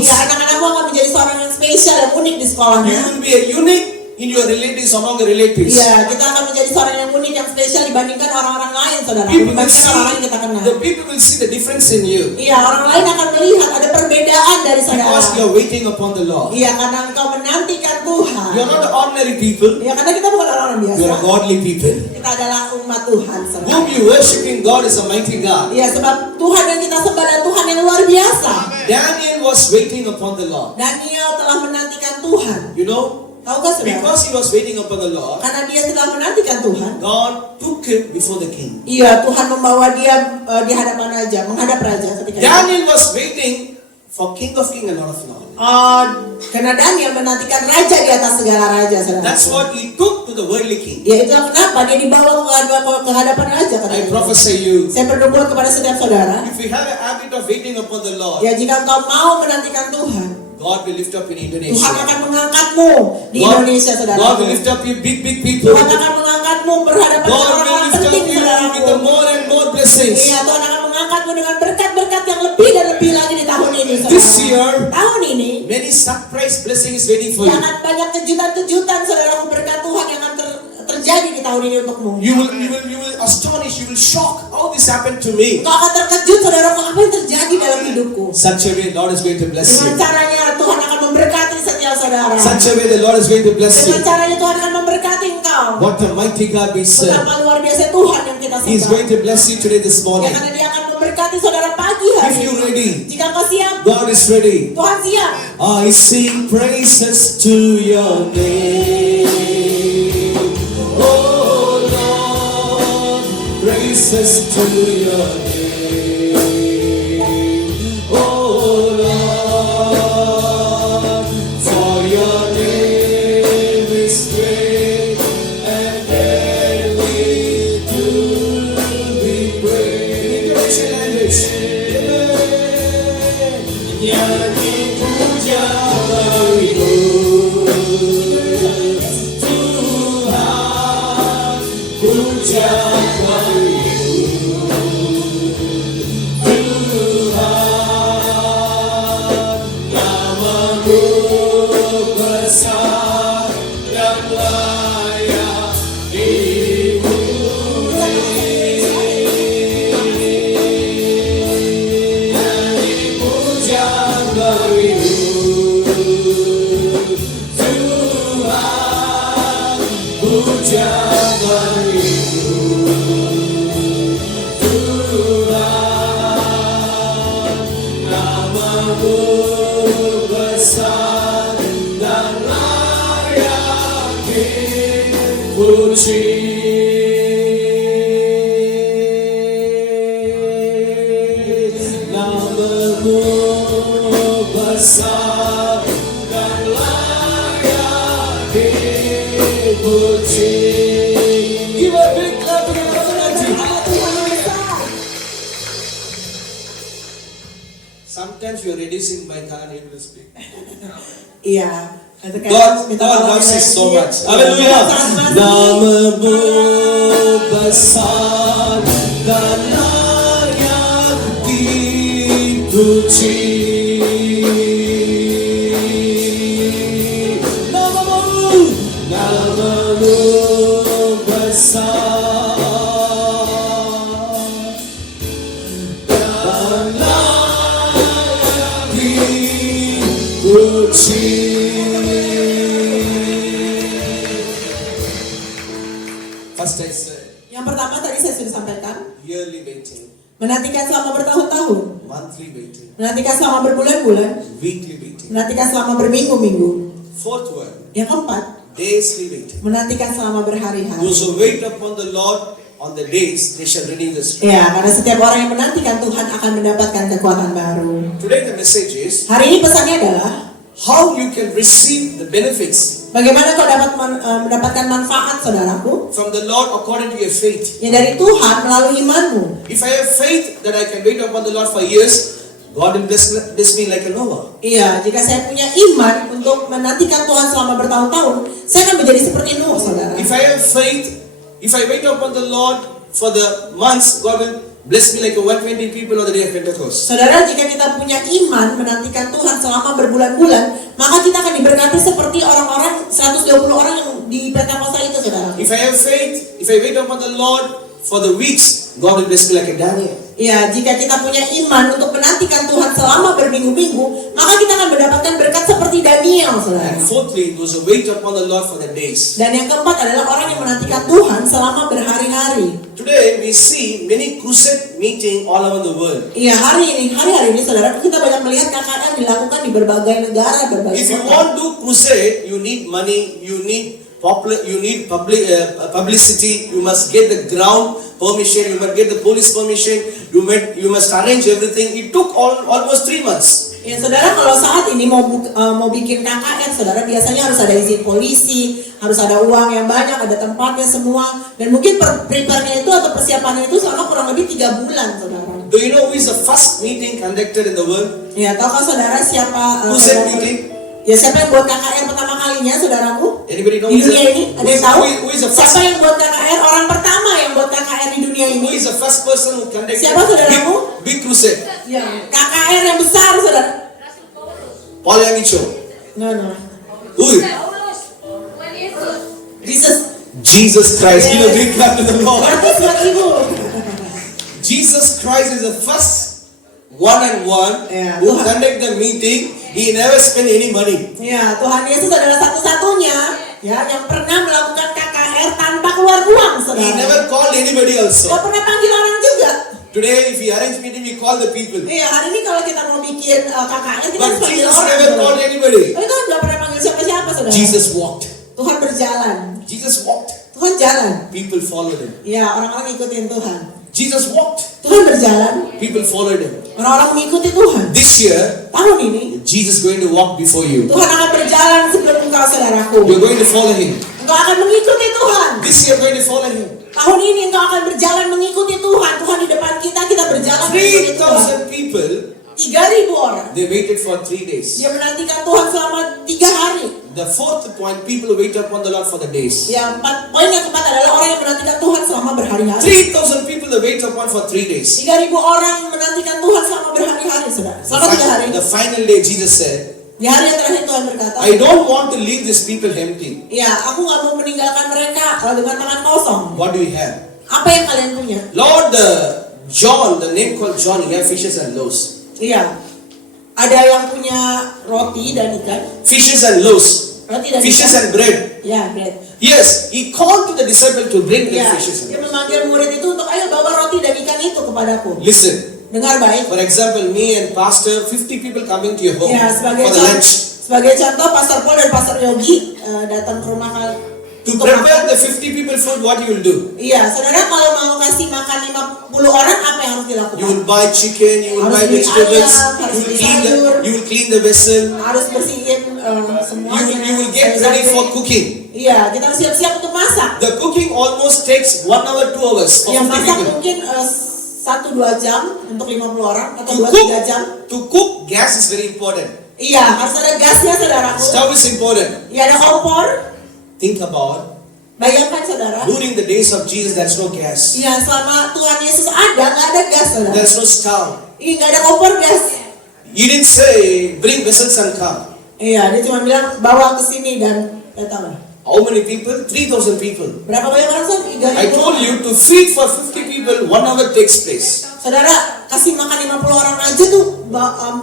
Ya, anak-anakmu akan menjadi seorang yang spesial dan unik di You sekolahnya. will be a unique in your relatives, among the relatives. Ya, kita akan menjadi seorang yang unik, yang spesial dibandingkan orang-orang lain, saudara. People will Dibandingkan orang lain see, kita kenal. the people will see the difference in you Iya, orang lain akan melihat ada perbedaan dari saudara. because you're waiting upon the Lord. Iya, karena engkau menantikan Tuhan. You're not the ordinary people. Ya, karena kita bukan orang-orang biasa. You're a godly people. Kita adalah umat Tuhan, saudara. Whom you worshiping God is a mighty God. Iya, sebab Tuhan yang kita sembah adalah Tuhan yang luar biasa. Daniel was waiting upon the Lord. Daniel telah menantikan Tuhan. You know, Tahukah saudara? because he was waiting upon the Lord, Karena dia telah menantikan Tuhan. God took him before the king. Iya, Tuhan membawa dia di hadapan raja, menghadap raja ketika itu. Daniel was waiting for King of Kings and Lord of Lords. Karena Daniel menantikan raja di atas segala raja, saudara. That's what he took to the worldly king. Ya, itulah kenapa dia dibawa ke hadapan raja. I prophesy you, Saya bernubuat kepada setiap saudara. if you have a habit of waiting upon the Lord, Ya, jika engkau mau menantikan Tuhan, God will lift up in Tuhan Indonesia. akan mengangkatmu di Indonesia, saudara. God will lift up you big people. Tuhan akan mengangkatmu berhadapan dengan God will orang-orang lift up penting, you saudaraku. with the more and more blessings. Iya, Tuhan akan mengangkatmu dengan berkat-berkat yang lebih dan lebih lagi di tahun ini, saudara. This year, Tahun ini, many surprise blessings is waiting for you. sangat banyak kejutan-kejutan, saudaraku, berkat Tuhan yang akan terjadi di tahun ini untukmu. You will astonish, you will shock. How this happened to me? Engkau akan terkejut, saudaraku, apa yang terjadi dalam hidupku. Such a way, Lord is going to bless Dengan you. caranya Tuhan akan memberkati setiap saudara. Such a way, the Lord is going to bless Dengan you. caranya Tuhan akan memberkati engkau. What a mighty God we serve. Betapa luar biasa Tuhan yang kita He is sembah. going to bless you today, this Ya, morning. karena dia akan memberkati saudara pagi hari. If you're ready, Jika kau siap, God is ready. Tuhan siap. I sing praises to your name. Oh Lord, praises to your name. Oh Lord, for your name is great and greatly to be praised. Indonesian language. Nyanyi puja bagimu Tuhan, puja bagimu Tuhan, namamu besar dan layak dipuji. Nyanyi puja bagimu Tuhan, puja bagimu Tuhan, namamu besar dan layak dipuji. Namamu besar dan layak dipuji. Give a big clap to the Lord. Sometimes you are reducing my can't able to speak. Iya. God loves us so much. Hallelujah. Namamu besar dan layak dipuji. Namamu besar dan layak First I said, Yang pertama tadi saya sudah sampaikan, yearly waiting, menantikan selama bertahun-tahun, monthly waiting, menantikan selama berbulan-bulan, weekly waiting. menantikan selama berminggu-minggu. Fourth one, Yang keempat, daily waiting. menantikan selama berhari-hari. Those who wait upon the Lord on the days, they shall renew the strength. Ya, karena setiap orang yang menantikan Tuhan akan mendapatkan kekuatan baru. Today the message is Hari ini pesannya adalah how you can receive the benefits bagaimana kau dapat mendapatkan manfaat, saudaraku, from the Lord according to your faith. yang dari Tuhan melalui imanmu. If I have faith that I can wait upon the Lord for years, God will bless me like a Noah. Iya, jika saya punya iman untuk menantikan Tuhan selama bertahun-tahun, saya akan menjadi seperti Nuh, saudara. If I have faith, if I wait upon the Lord for the months, God will bless me like a 120 people on the day of Pentecost. Saudara, jika kita punya iman menantikan Tuhan selama berbulan-bulan, maka kita akan diberkati seperti orang-orang 120 orang yang di Pentakosta itu, saudara. If I have faith, if I wait upon the Lord for the weeks, God will bless me like a Daniel. Ya, jika kita punya iman untuk menantikan Tuhan selama berminggu-minggu, maka kita akan mendapatkan berkat seperti Daniel, saudara. And fourthly, those who wait upon the Lord for the days. Dan yang keempat adalah orang yang menantikan Tuhan selama berhari-hari. Today we see many crusade meeting all over the world. Iya, hari-hari ini, saudara, kita banyak melihat KKR dilakukan di berbagai negara, berbagai If you kota. want to crusade, you need money, you need publicity, you must get the ground permission, you must get the police permission, you must arrange everything. It took almost 3 months. Ya, saudara, kalau saat ini mau bikin KKR, saudara, biasanya harus ada izin polisi, harus ada uang yang banyak, ada tempatnya semua, dan mungkin prepare-nya itu atau persiapannya itu selama kurang lebih 3 bulan, saudara. Do you know who is the first meeting conducted in the world? Ya, tahukah saudara siapa Crusade meeting? ya, siapa yang buat KKR pertama kalinya, saudaraku? Anybody know Di dunia ini, ada yang tahu? who is the first? Siapa yang buat KKR? Orang pertama yang buat KKR di dunia Who ini. is the first person who conducted Siapa, saudaraku? big crusade? Ya, KKR yang besar, saudara. Paul Yangicho. No. Who? Jesus. Jesus Christ. Give a big clap to the Lord. Berarti buat ibu. Jesus Christ is the first one-on-one Yeah. who conduct the meeting. He never spent any money. Ya, Tuhan Yesus adalah satu-satunya ya yang pernah melakukan KKR tanpa keluar uang, He saudara. never called anybody Gak also. pernah panggil orang juga. Today, if we arrange meeting, we call the people. Iya, hari ini kalau kita mau bikin KKR, kita harus But panggil Jesus orang. never called saudara. anybody. Tapi Tuhan gak pernah panggil siapa-siapa, saudara. Jesus walked. Tuhan berjalan. Jesus walked. Tuhan jalan. People followed him. Ya, orang-orang ikutin Tuhan. Jesus walked. Tuhan berjalan. People followed him. Orang-orang mengikuti Tuhan. This year, Tahun ini, Jesus is going to walk before you. Tuhan akan berjalan sebelum engkau, saudaraku. You're going to follow him. Engkau akan mengikuti Tuhan. This year, you're going to follow him. Tahun ini engkau akan berjalan mengikuti Tuhan. Tuhan di depan kita, kita berjalan mengikuti Tuhan. 3,000 people, 3.000 orang. they waited for 3 days. Dia menantikan Tuhan selama 3 hari. The fourth point, people wait upon the Lord for the days. Poin yang keempat adalah orang yang menantikan Tuhan selama berhari-hari. 3,000 people they wait upon for 3 days. 3.000 orang menantikan Tuhan selama berhari-hari, saudara. Selama 3 hari. The final day, Jesus said, Di hari yang terakhir Tuhan berkata, I don't want to leave these people empty. ya, aku gak mau meninggalkan mereka kalau dengan tangan kosong. What do we have? Apa yang kalian punya? Lord, John, the name called John, he had fishes and loaves. Iya. Ada yang punya roti dan ikan. Fishes and loaves. Roti dan Fishes ikan. and bread. Ya, bread. Yes, he called to the disciple to bring the Ya, fishes and dia loaves. memanggil murid itu untuk ayo bawa roti dan ikan itu kepadaku. Listen, Dengar baik. for example, me and Pastor, 50 people coming to your home Ya, for the lunch. sebagai contoh, Pastor Paul dan Pastor Yogi datang ke rumah To prepare the 50 people food, what you will do? Iya, saudara, kalau mau kasih makan 50 orang, apa yang harus dilakukan? You will buy chicken, you will Harus buy beli vegetables, ayam, harus beli sayur. you will clean the vessel, Harus bersihin semuanya. you will get ready for cooking. Iya, kita harus siap-siap untuk masak. The cooking almost takes 1 hour, 2 hours for Yang 50 masak people. mungkin 1-2 jam untuk 50 orang atau To 2-3 jam. cook, gas is very important. Iya, harus ada gasnya, saudaraku. Stove is important. Iya, ada kompor. Think about, Bayangkan, saudara. during the days of Jesus, there's no gas. Iya, selama Tuhan Yesus ada, nggak ada gas, saudara. There's no stove. Iya, nggak ada kompor gas. He didn't say, bring vessels and come. Iya, dia cuma bilang bawa ke sini dan datang. How many people? 3,000 people. Berapa banyak orang, Sob? 3.000 I told orang. you to feed for 50 people, 1 hour takes place. Saudara, kasih makan 50 orang aja tuh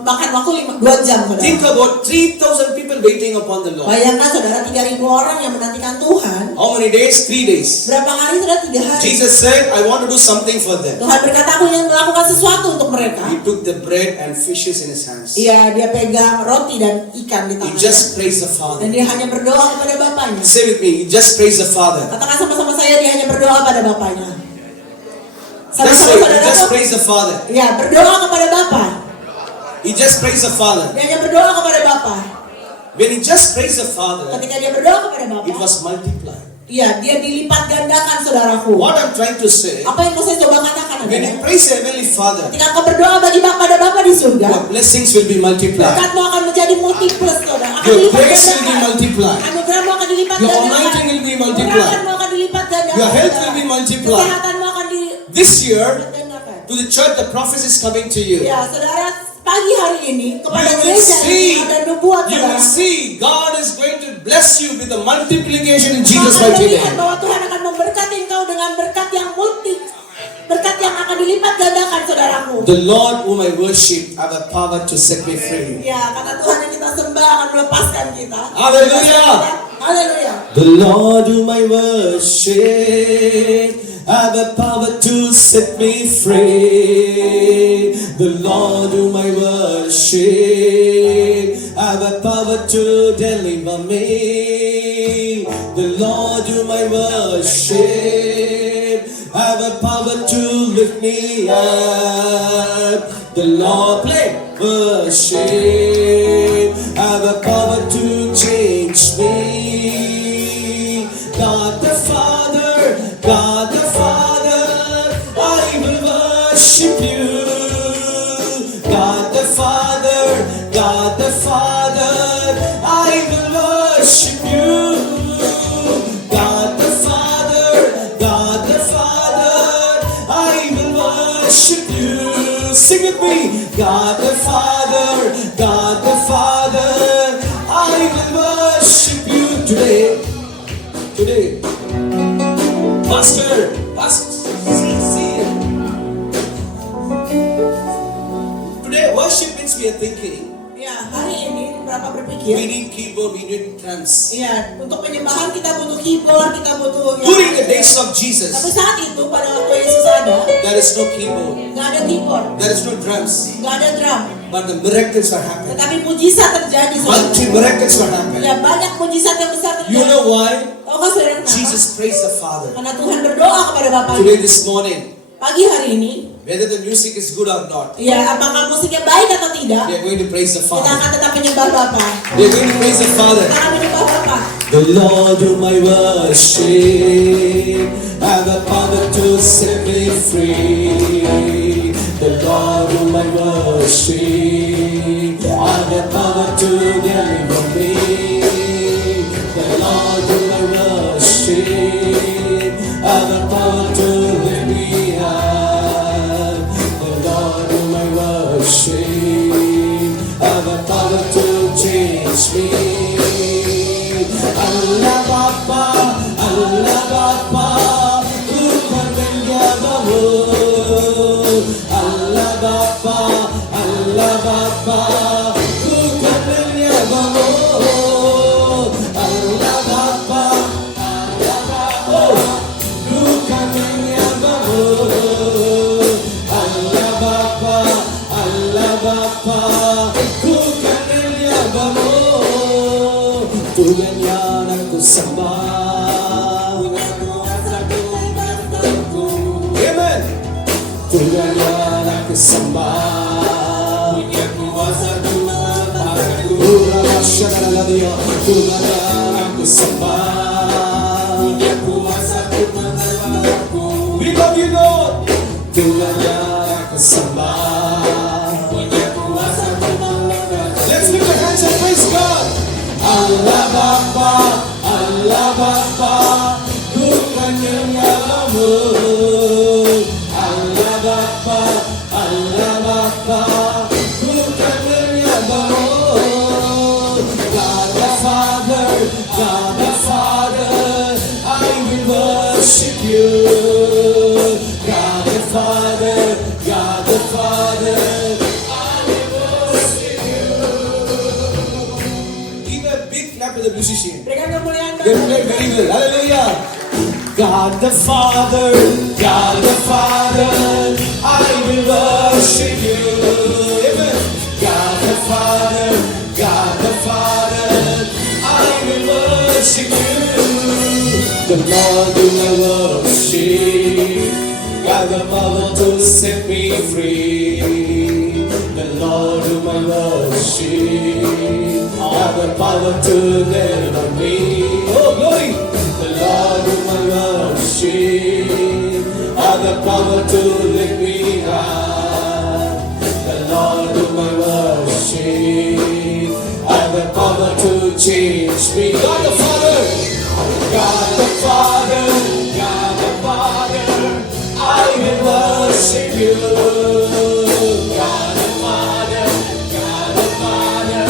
makan waktu 2 jam, saudara. Think about 3,000 people waiting upon the Lord. Bayangkan saudara, 3.000 orang yang menantikan Tuhan. How many days? 3 days. Berapa hari saudara? 3 hari. Jesus said, I want to do something for them. Tuhan berkata, aku ingin melakukan sesuatu untuk mereka. He took the bread and fishes in his hands. Iya, dia pegang roti dan ikan di He tangannya. just praised the Father. Dan dia hanya berdoa kepada Bapaknya. Say with me, he just praised the Father. Katakan sama-sama saya, dia hanya berdoa pada Bapaknya. Just Sama-sama say, he saudara. just praised the Father. Ya, berdoa kepada Bapa. He just praised the Father. Dia hanya berdoa kepada Bapa. When he just praised the Father, Ketika dia berdoa kepada Bapa, it was multiplied. iya, dia dilipat gandakan, saudaraku. What I'm trying to say, Apa yang mau saya coba katakan when you adalah, praise the Heavenly Father, ketika kau berdoa bagi pada Bapa di surga, your blessings will be multiplied. berkatmu akan menjadi multiplus, saudara. Akan Your dilipat grace will be gandakan. multiplied. Anugerahmu akan dilipat Your gandakan. anointing will be multiplied. Urapanmu akan dilipat gandakan. Your health saudara. will be multiplied. Kesehatanmu akan dilipat This year, gandakan. to the church, the prophecy is coming to you. Ya, saudara, pagi hari ini kepada You will gereja see, ini ada nubuat, you saudara. will see, God is going to bless you with the multiplication in Kau Jesus' akan mighty melihat name. bahwa Tuhan akan memberkati engkau dengan berkat yang berkat yang akan dilipat gandakan, saudaraku. The Lord whom I worship have a power to set me free. Ya, karena Tuhan yang kita sembah akan melepaskan kita. Hallelujah. Haleluya. The Lord whom I worship have a power to set me free. The Lord whom I worship have a power to deliver me. The Lord whom I worship have a power to lift me up. The Lord worship have a power to change me. God the Father, I will worship you. God the Father, I will worship you. God the Father, I will worship you. Sing with me. God the Father, I will worship you today. Pastor, see. Today worship means we are thinking. Ya, hari ini berapa We berpikir? need keyboard, we need drums. Ya, untuk penyembahan kita butuh keyboard, kita butuh. During the days of Tapi Jesus, saat itu pada waktu Yesus ada, there is no keyboard, nggak ada keyboard, there is no drums, nggak ada drum, but the miracles are happening. tetapi mujizat terjadi. saudara. Multi miracles are happening. Ya, banyak mujizat yang besar terjadi. You know why? Tahu nggak saudara kenapa? Jesus praised the Father. Karena Tuhan berdoa kepada Bapaknya. Today, this morning, Pagi hari ini, whether the music is good or not, ya apakah musiknya baik atau tidak, we are going to praise the kita Father. akan tetap menyembah Bapa. We are going to praise the Father. Kita akan menyembah Bapa. The Lord whom I worship have a power to set me free. The Lord whom I worship have a power to deliver me. The Lord whom I worship have a power to lift me up. The Lord whom I worship have a power to change me. Allah Bapa, bukan menjagamu. Allah Bapa, bukan menjagamu. Allah Bapa, bukan menjagamu. Allah Bapa, bukan menjagamu. Tuhan yang aku sembah. Amen. Tuhan yang aku sembah. Tuhan yang aku sembah. We love you, Lord. Tuhan yang aku sembah. Let's lift our hands and praise God. Allah Bapa, bukan menyalamu. Allah Bapa, bukan menyalamu. God the Father, I will worship you. God the Father, musician. Berikan kemuliaan They bagi play very well. Hallelujah. God the Father, God the Father, I will worship you. Amen. God the Father, God the Father, I will worship you. The Lord whom I worship, God the power to set me free. The Lord whom I worship, God the power to deliver me. Oh glory! The Lord whom I worship, God the power to lift me high. The Lord whom I worship, God the power to change me. God the Father, God the Father, God the Father, I will worship you. God the Father, God the Father,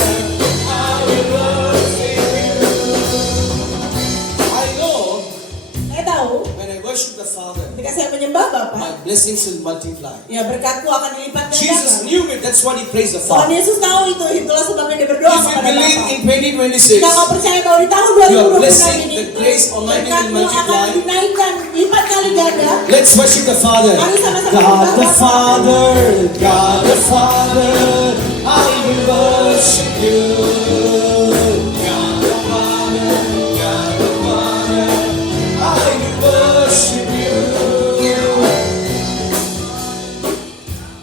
I will worship you. I know Saya tahu, when I worship the Father, ketika saya menyembah Bapa, my blessings will multiply. ya berkatku akan dilipat Jesus gandakan. knew it, that's why he praised the Tuhan Father. Yesus tahu itu, itulah sebabnya dia berdoa If you kepada believe Bapa. in 2026, Jika kau percaya bahwa di tahun your 2026 blessing, ini the grace Almighty will berkatmu akan multiply. dinaikkan lipat kali ganda. Let's worship the Father. Mari sama-sama God menyembah the Bapa. Father, God the Father, I will worship you. God the Father, God the Father, I will worship you.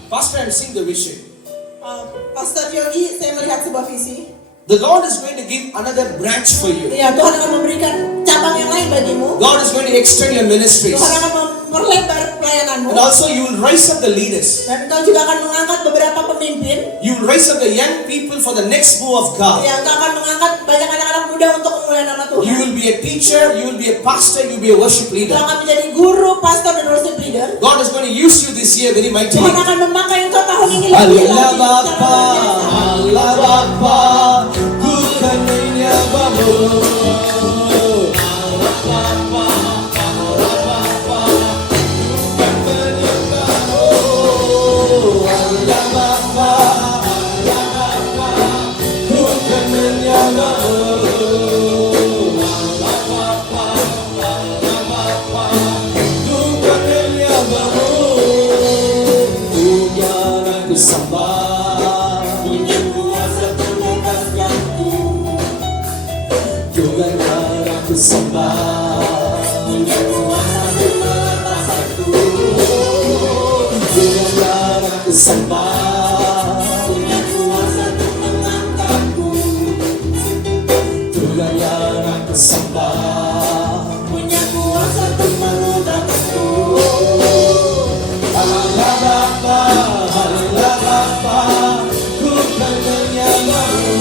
Pastor, I'm seeing the vision. Pastor Yogi, saya melihat sebuah visi. The Lord is going to give another branch for you. Ya, Tuhan akan memberikan cabang yang lain bagimu. God is going to extend your ministries. Tuhan akan memperlebar pelayananmu. And also you will raise up the leaders. Dan engkau juga akan mengangkat beberapa pemimpin. You will raise up the young people for the next move of God. Ya, engkau akan mengangkat banyak anak-anak muda untuk kemuliaan nama Tuhan. You will be a teacher, you will be a pastor, you will be a worship leader. Engkau akan menjadi guru, pastor, dan worship leader. God is going to use you this year very mightily. Tuhan akan memakai engkau tahun ini lebih Allah lagi Bapa, secara luar biasa. Allah Bapa, ku kan menyembahmu. Allah Bapa, Allah Bapa, ku kan menyembahmu. Allah Bapa, Allah Bapa, ku kan menyembahmu. Allah Bapa, Allah Bapa, ku kan menyembahmu. Tuhan aku sembah, punya kuasa membebaskanku. Tuhan aku sembah, punya kuasa membebaskanku. Tuhan aku sembah, punya kuasa mengangkatku. Tuhan aku sembah, punya kuasa mengubahku. Allah Bapa, Allah Bapa, ku kan menyembahmu.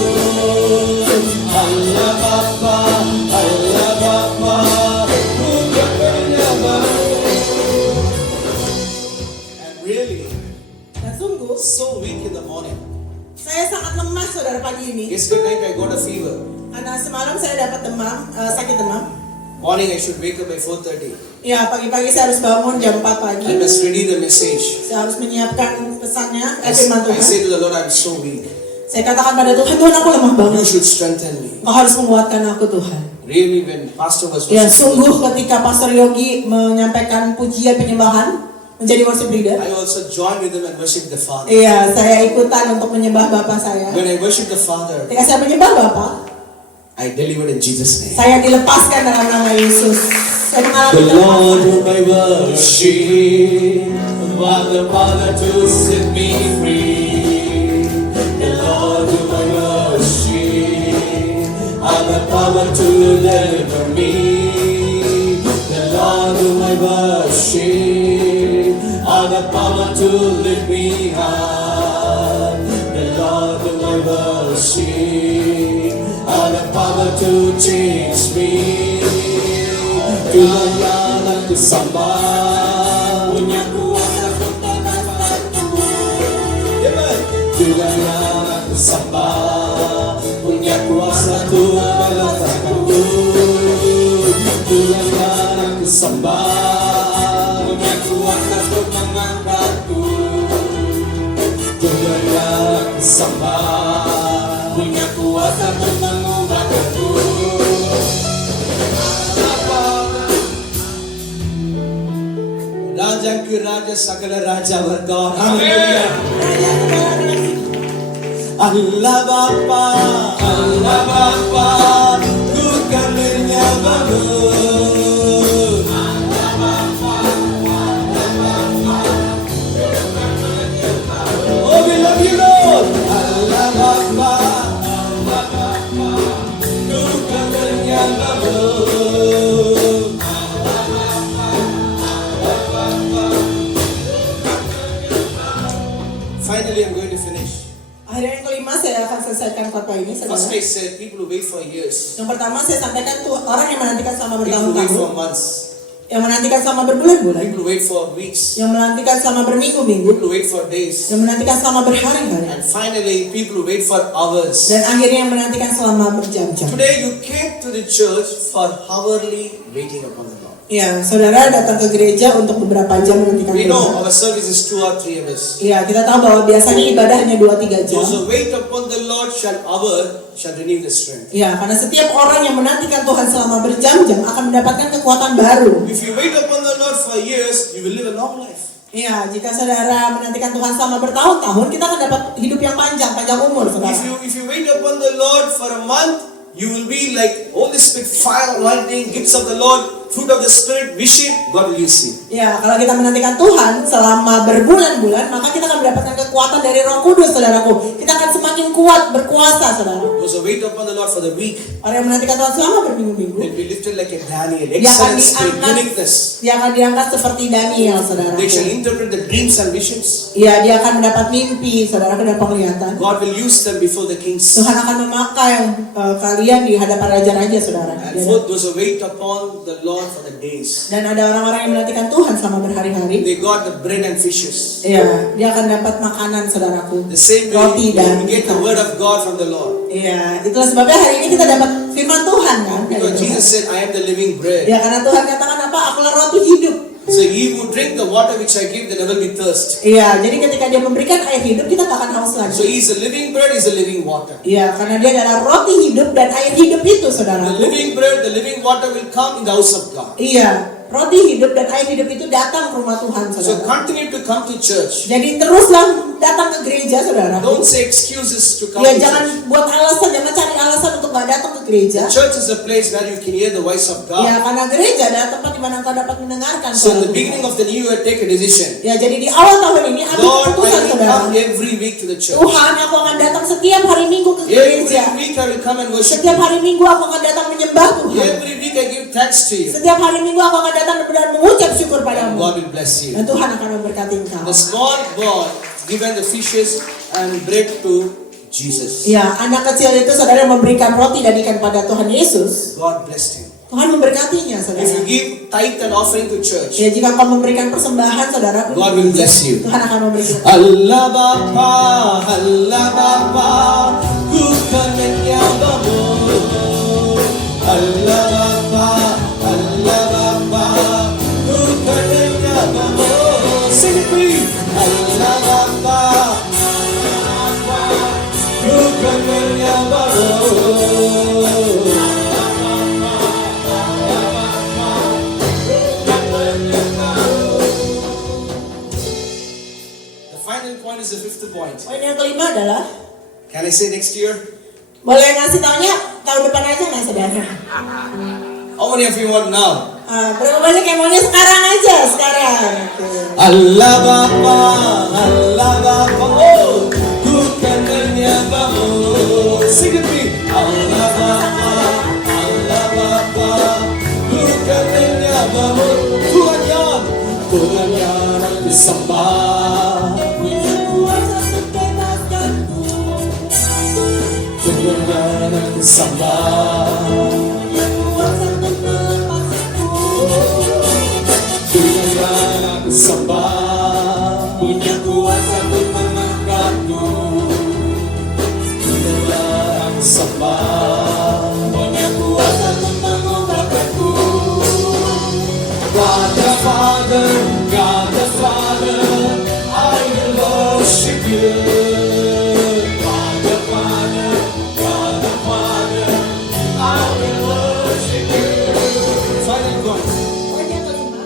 Allah Bapa, Allah Bapa, ku kan menyembahmu. I'm really Dan sungguh, so weak in the morning. saya sangat lemah saudara pagi ini. Yesterday night I got a fever. Karena semalam saya dapat demam, sakit demam. Morning I should wake up by 4:30. Ya, pagi-pagi saya harus bangun jam 4 pagi. I must ready the message. Saya harus menyiapkan pesannya, I firman I Tuhan. say to the Lord, I'm so weak. Saya katakan pada Tuhan, Tuhan aku lemah You banget. should strengthen me. Kau harus menguatkan aku Tuhan. Really, when Pastor was Ya, worshiping, sungguh ketika Pastor Yogi menyampaikan pujian penyembahan menjadi worship leader. I also joined with him and worship the Father. Iya, saya ikutan untuk menyembah Bapa saya. When I worship the Father, Ketika saya menyembah Bapa, I delivered in Jesus' name. saya dilepaskan dalam nama Yesus. Saya mengalami The Lord kelepaskan. whom I worship, what the Father to set me free. The Lord whom I worship, all the power to deliver me. The Lord whom I worship, all the power to lift me high. The Lord whom I worship, all the power to change me. Tuhan yang aku sembah, punya kuasa untuk membebaskanku. Tuhan yang aku sembah, punya kuasa untuk membebaskanku. Tuhan yang aku sembah, punya kuasa untuk mengangkatku. Tuhan yang aku sembah, punya kuasa untuk mengubahku. Raja ke Raja, Sakala Raja our God. Hallelujah. Allah Bapa, ku kan menyembahmu. Oh, we love you, Lord. Allah Bapa, ku kan menyembahmu. Finally, I'm going to finish. Akhirnya yang kelima saya akan selesaikan khotbah ini, saudara. First, I said people who wait for years. Yang pertama saya sampaikan tuh orang yang menantikan selama People who wait for bertahun-tahun, months. yang menantikan selama berbulan-bulan, People who wait for weeks. yang menantikan selama berminggu-minggu, People who wait for days. yang menantikan selama berhari-hari, And finally, people who wait for hours. dan akhirnya yang menantikan selama berjam-jam. Today, you came to the church for hourly waiting upon the Lord. Ya, saudara datang ke gereja untuk beberapa jam menantikan We Tuhan. know our service is 2 or 3 hours. Iya, kita tahu bahwa biasanya ibadah hanya 2-3 jam. Those who wait upon the Lord shall renew the strength. Iya, karena setiap orang yang menantikan Tuhan selama berjam-jam akan mendapatkan kekuatan baru. If you wait upon the Lord for years, you will live a long life. Iya, jika saudara menantikan Tuhan selama bertahun-tahun, kita akan dapat hidup yang panjang umur, saudara. If you wait upon the Lord for a month, you will be like Holy Spirit, fire, lightning, gifts of the Lord, fruit of the Spirit, vision. God will use you. Ya, kalau kita menantikan Tuhan selama berbulan-bulan, maka kita akan mendapatkan kekuatan dari Roh Kudus, saudaraku. Kita akan semakin kuat berkuasa, saudara. Those who wait upon the Lord for the week Orang yang menantikan Tuhan selama berminggu-minggu, will be lifted like a Daniel, dia akan excellent spirit, diangkat, uniqueness. dia akan diangkat seperti Daniel, saudara. They shall interpret the dreams and visions. Ya, dia akan mendapat mimpi, saudara, dan penglihatan. God will use them before the kings. Tuhan akan memakai kalian di hadapan raja-raja, saudara. And fourth, those who wait upon the Lord for the days. Dan ada orang-orang yang menantikan Tuhan selama berhari-hari. They got the bread and fishes. Iya, dia akan dapat makanan, saudaraku. The same Roti way dan we get the word of God from the Lord. Iya, itulah sebabnya hari ini kita dapat firman Tuhan, kan? Because Jesus said, I am the living bread. Ya, karena Tuhan katakan apa? Akulah roti hidup. So he who drink the water which I give, they never be thirst. Iya, jadi ketika dia memberikan air hidup, kita tak akan haus So lagi. he is a living bread, he is a living water. Iya, karena dia adalah roti hidup dan air hidup itu, saudara. The living bread, the living water will come in the house of God. Iya, roti hidup dan air hidup itu datang ke rumah Tuhan, So saudara. continue to come to church. Jadi teruslah datang ke gereja, saudara. Don't say excuses to come Ya, to jangan church. buat alasan, jangan cari alasan untuk nggak datang ke gereja. The church is a place where you can hear the voice of Ya, God. karena gereja adalah tempat di mana engkau dapat mendengarkan So in suara the Tuhan. beginning of the new year, take a decision. Ya, jadi di awal tahun ini ambil Lord, I keputusan, will saudara. come every week to the church. Tuhan, aku akan datang setiap hari Minggu ke Every gereja. week I will come and worship Setiap you. hari Minggu aku akan datang menyembah Tuhan. Every week I give thanks to you. Setiap hari Minggu aku akan datang dan mengucap syukur And padamu. God will bless you. Dan Tuhan akan memberkati engkau. The small boy given the fishes and bread to Jesus. Ya, anak kecil itu saudara memberikan roti dan ikan pada Tuhan Yesus. God blessed him. Tuhan memberkatinya, saudara. If you give tithe and offering to church, Ya, jika kau memberikan persembahan, saudara, God will bless you. Tuhan akan memberikan. Allah Bapa, ku kan menyembahmu. Allah Bapa, ku kan menyembahmu. Sing it please. Allah Bapa, ku kan menyembahmu. The final point is the fifth point. Poin yang kelima adalah, Can I say next year? boleh ngasih taunya tahun depan aja nggak, saudara? How many of you want now? Berapa banyak yang maunya sekarang aja, sekarang? Oke. Allah Bapa, oh, ku kan menyembahmu. Sing it me. Allah Bapa, ku kan menyembahmu. Tuhan yang disembah. Punya kuasa untuk bebaskanku. Tuhan yang disembah. Punya kuasa untuk melepaskanku. Tuhan yang disembah. Punya kuasa untuk mengangkatku. Tuhan yang disembah. Punya kuasa untuk mengubahkanku. God the Father, I will worship you. God the Father, I will worship you. Final point. Poin yang kelima,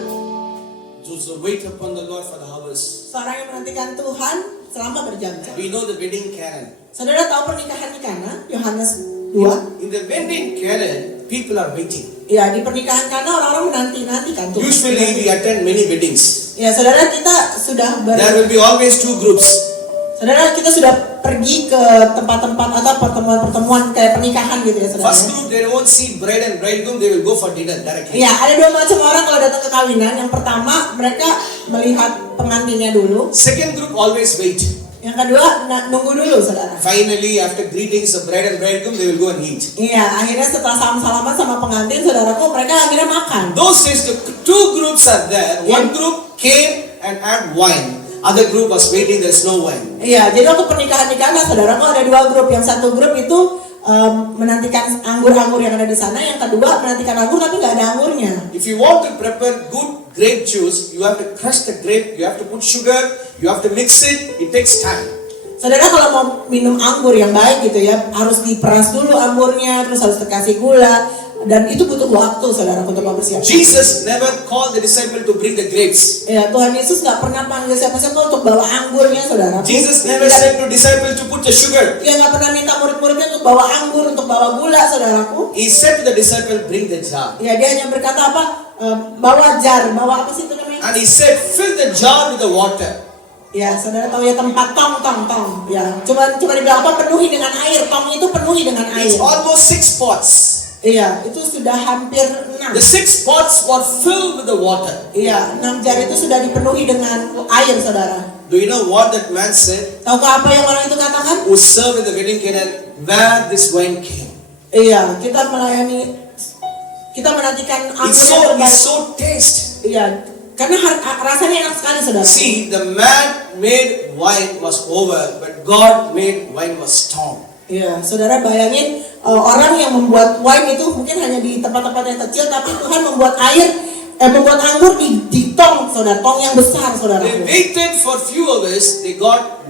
Those Those who wait upon the Lord for the harvest. Seorang yang menantikan Tuhan selama berjam-jam. We know the wedding Canaan. Saudara tahu pernikahan di Kana, Yohanes 2? In the wedding Canaan, people are waiting. Ya, di pernikahan Kana orang-orang menanti-nantikan Tuhan. Usually we attend many weddings. Ya, saudara kita sudah There will be always two groups. Saudara kita sudah pergi ke tempat-tempat atau pertemuan-pertemuan kayak pernikahan gitu ya, saudara. First group, they won't see bride and bridegroom, they will go for dinner directly. Ya, ada dua macam orang kalau datang ke kawinan. Yang pertama, mereka melihat pengantinnya dulu. Second group always wait. Yang kedua, nunggu dulu, saudara. Finally, after greetings of bride and bridegroom, they will go and eat. Iya, akhirnya setelah salam-salaman sama pengantin, saudaraku, mereka akhirnya makan. Those days, the two groups are there. One group came and had wine. Other group was waiting, there's no wine. Iya, jadi waktu pernikahan di Kana, saudaraku, ada dua grup. Yang satu grup itu menantikan anggur-anggur yang ada di sana. Yang kedua menantikan anggur tapi nggak ada anggurnya. If you want to prepare good grape juice, you have to crush the grape, you have to put sugar, you have to mix it. It takes time. Saudara kalau mau minum anggur yang baik gitu ya, harus diperas dulu anggurnya, terus harus dikasih gula, dan itu butuh waktu, saudara, untuk mempersiapkan. Jesus never called the disciple to bring the grapes. Ya, Tuhan Yesus nggak pernah panggil siapa-siapa untuk bawa anggurnya, saudara. Jesus never said to disciple to put the sugar. Dia nggak pernah minta murid-muridnya untuk bawa anggur, untuk bawa gula, saudaraku. He said to the disciple, bring the jar. Ya, dia hanya berkata apa? Bawa jar, bawa apa sih itu namanya? And he said, fill the jar with the water. Ya, saudara tahu ya tempat tong. Ya, cuma dibilang apa? Penuhi dengan air. Tong itu penuhi dengan air. It's almost 6 pots. Iya, itu sudah hampir 6. The 6 pots were filled with the water. Iya, 6 jar itu sudah dipenuhi dengan air, saudara. Do you know what that man said? Tahukah apa yang orang itu katakan? Who served in the wedding Canaan, where this wine came. Iya, kita menantikan anggur It's yang terbaik. so taste. Iya, karena rasanya enak sekali, saudara. See, the man made wine was over, but God made wine was strong. Iya, saudara bayangin orang yang membuat wine itu mungkin hanya di tempat-tempat yang kecil, tapi Tuhan membuat membuat anggur di tong, saudara, tong yang besar, saudara. They waited for few hours, they got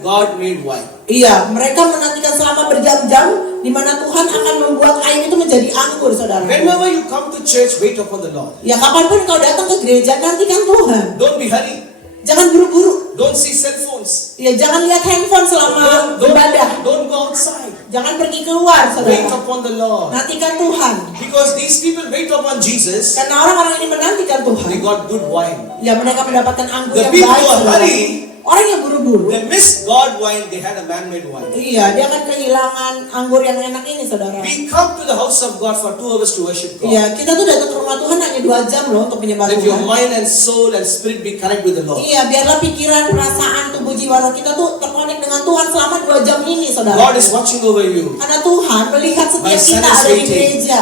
God made wine. Iya, mereka menantikan selama berjam-jam, di mana Tuhan akan membuat air itu menjadi anggur, saudara. Whenever you come to church, wait upon the Lord. Ya, kapanpun kau datang ke gereja, nantikan Tuhan. Don't be hurry. Jangan buru-buru. Don't see cell phones. Ya, jangan lihat handphone selama beribadah. Don't go outside. Jangan pergi keluar, Wait saudara. upon the Lord. Nantikan Tuhan. Because these people wait upon Jesus, Karena orang-orang ini menantikan they Tuhan. got good wine. Ya, mereka mendapatkan anggur The yang people baik, who are saudara. hurry, Orang yang buru-buru. they missed God wine, they had a man-made wine. Iya, dia akan kehilangan anggur yang enak ini, saudara. We come to the house of God for 2 hours to worship God. Iya, kita tuh datang ke rumah Tuhan hanya 2 jam loh untuk menyembah Let your Tuhan. mind and soul and spirit be connected with the Lord. Iya, biarlah pikiran, perasaan, tubuh, jiwa roh kita tuh terkonek dengan Tuhan selama 2 jam ini, saudara. God is watching over you. Karena Tuhan melihat My setiap son kita is ada di waiting. gereja.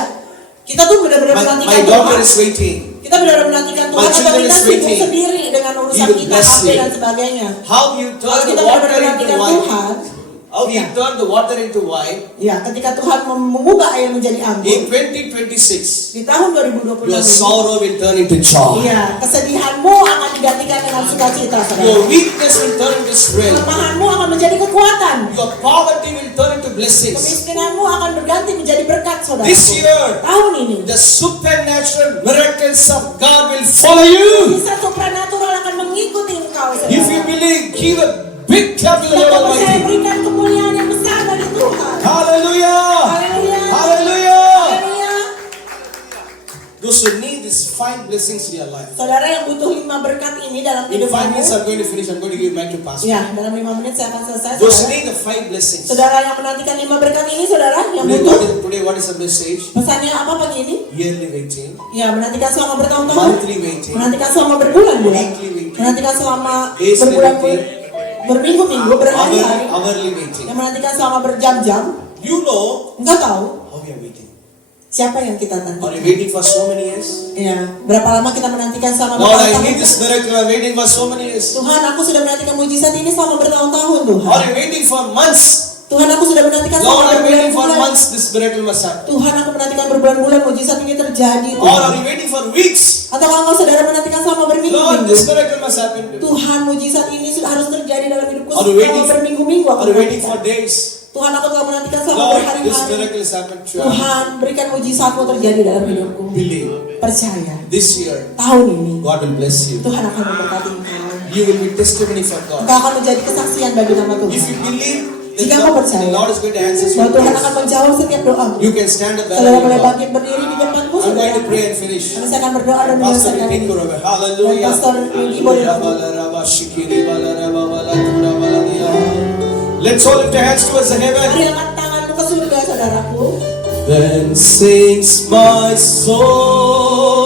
Kita tuh benar-benar My menantikan daughter Tuhan. is waiting. Kita benar-benar menantikan My Tuhan atau children kita is sibuk waiting. sendiri dengan He urusan will kita, bless HP you. dan sebagainya. How you Kalau turn kita the water benar-benar into menantikan wine. Tuhan, How you turn the water into wine. ya ketika Tuhan mengubah air menjadi anggur In 2026, di tahun 2026 your ini, sorrow will turn into joy. iya, kesedihanmu akan digantikan dengan sukacita, saudara. Your weakness will turn into strength. Kelemahanmu akan menjadi kekuatan. Your poverty will turn into blessings. Kemiskinanmu akan berganti menjadi berkat, saudara. This year, Tahun ini, the supernatural miracles of God will follow you. bisa supranatural akan mengikuti engkau, saudara. If you believe, give a big clap to the Jika Lord kau percaya, Almighty. berikan kemuliaan yang besar bagi Tuhan. Hallelujah! Haleluya. Hallelujah! Haleluya. Those who need these 5 blessings in your life. Saudara yang butuh 5 berkat ini dalam In 5 minutes, hidupmu. I'm going to finish. I'm going to give mic to Pastor. Ya, dalam 5 menit saya akan selesai, Those who saudara. need the 5 blessings. Saudara yang menantikan 5 berkat ini, saudara yang Today, butuh. what is the message? Pesannya apa pagi ini? Yearly waiting, Ya, menantikan selama bertahun-tahun. monthly waiting, Menantikan selama berbulan-bulan. weekly waiting, Menantikan selama daily berbulan-bulan. waiting, Berminggu-minggu, berhari-hari. hourly waiting. Yang menantikan selama berjam-jam. You know Enggak tahu how we are waiting. siapa yang kita Are nantikan. you waiting for so many years? Ya, berapa lama kita menantikan selama Lord, I bertahun-tahun? need this miracle. I'm waiting for so many years. Tuhan, aku sudah menantikan mujizat ini selama bertahun-tahun, Tuhan. Are you waiting for months? Tuhan, aku sudah menantikan Lord, selama I'm waiting for berbulan-bulan. months. This miracle must happen. Tuhan, aku menantikan berbulan-bulan mujizat ini terjadi, Or are Tuhan. you waiting for weeks? Atau engkau saudara menantikan selama Lord, berminggu-minggu? this miracle must happen. Tuhan, mujizat ini sudah harus terjadi dalam hidupku Are you selama waiting for- berminggu-minggu. Aku Are you waiting for menantikan. days? Tuhan, aku telah menantikan selama Lord, this berhari-hari. miracle has happened to us. Tuhan, berikan mujizatmu terjadi dalam hidupku. Believe. Percaya, This year, tahun ini God will bless you. Tuhan akan memberkati engkau. You will be testimony for God. Engkau akan menjadi kesaksian bagi nama If Tuhan. you believe Jika that kau God, percaya the Lord is going to answer bahwa Tuhan akan you, menjawab setiap doamu, you can stand up saudara there. boleh I'm bangkit berdiri di depanku, going saudara. to pray and finish. Nanti saya akan berdoa dan Pastor menyelesaikan will take ini. over. Dan Hallelujah. Pastor Minggi boleh bantu. Let's all lift our hands towards the heaven. Mari angkat tanganmu ke surga, saudaraku. Then sings my soul,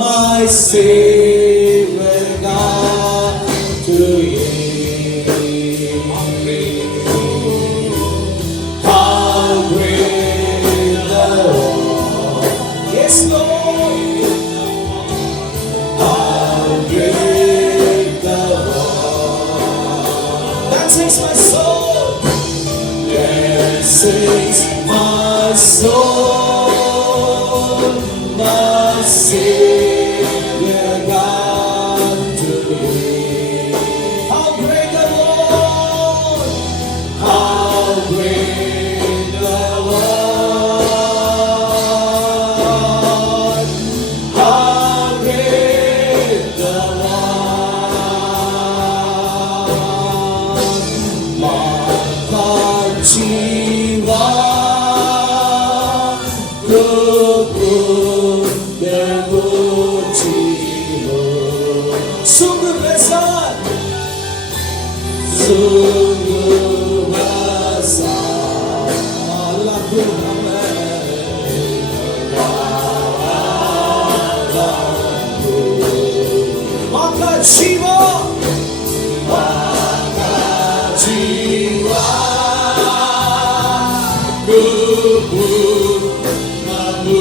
my Savior God, to you. How great the Lord. Yes, Lord. How great the Lord. That sings my soul. That sings my soul, my Savior God to thee. How great the Lord, how great the Lord, how great the Lord. Maka jiwa memujimu, sungguh besar, sungguh besar lagu maka jiwa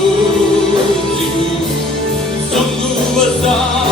memuji, sungguh besar.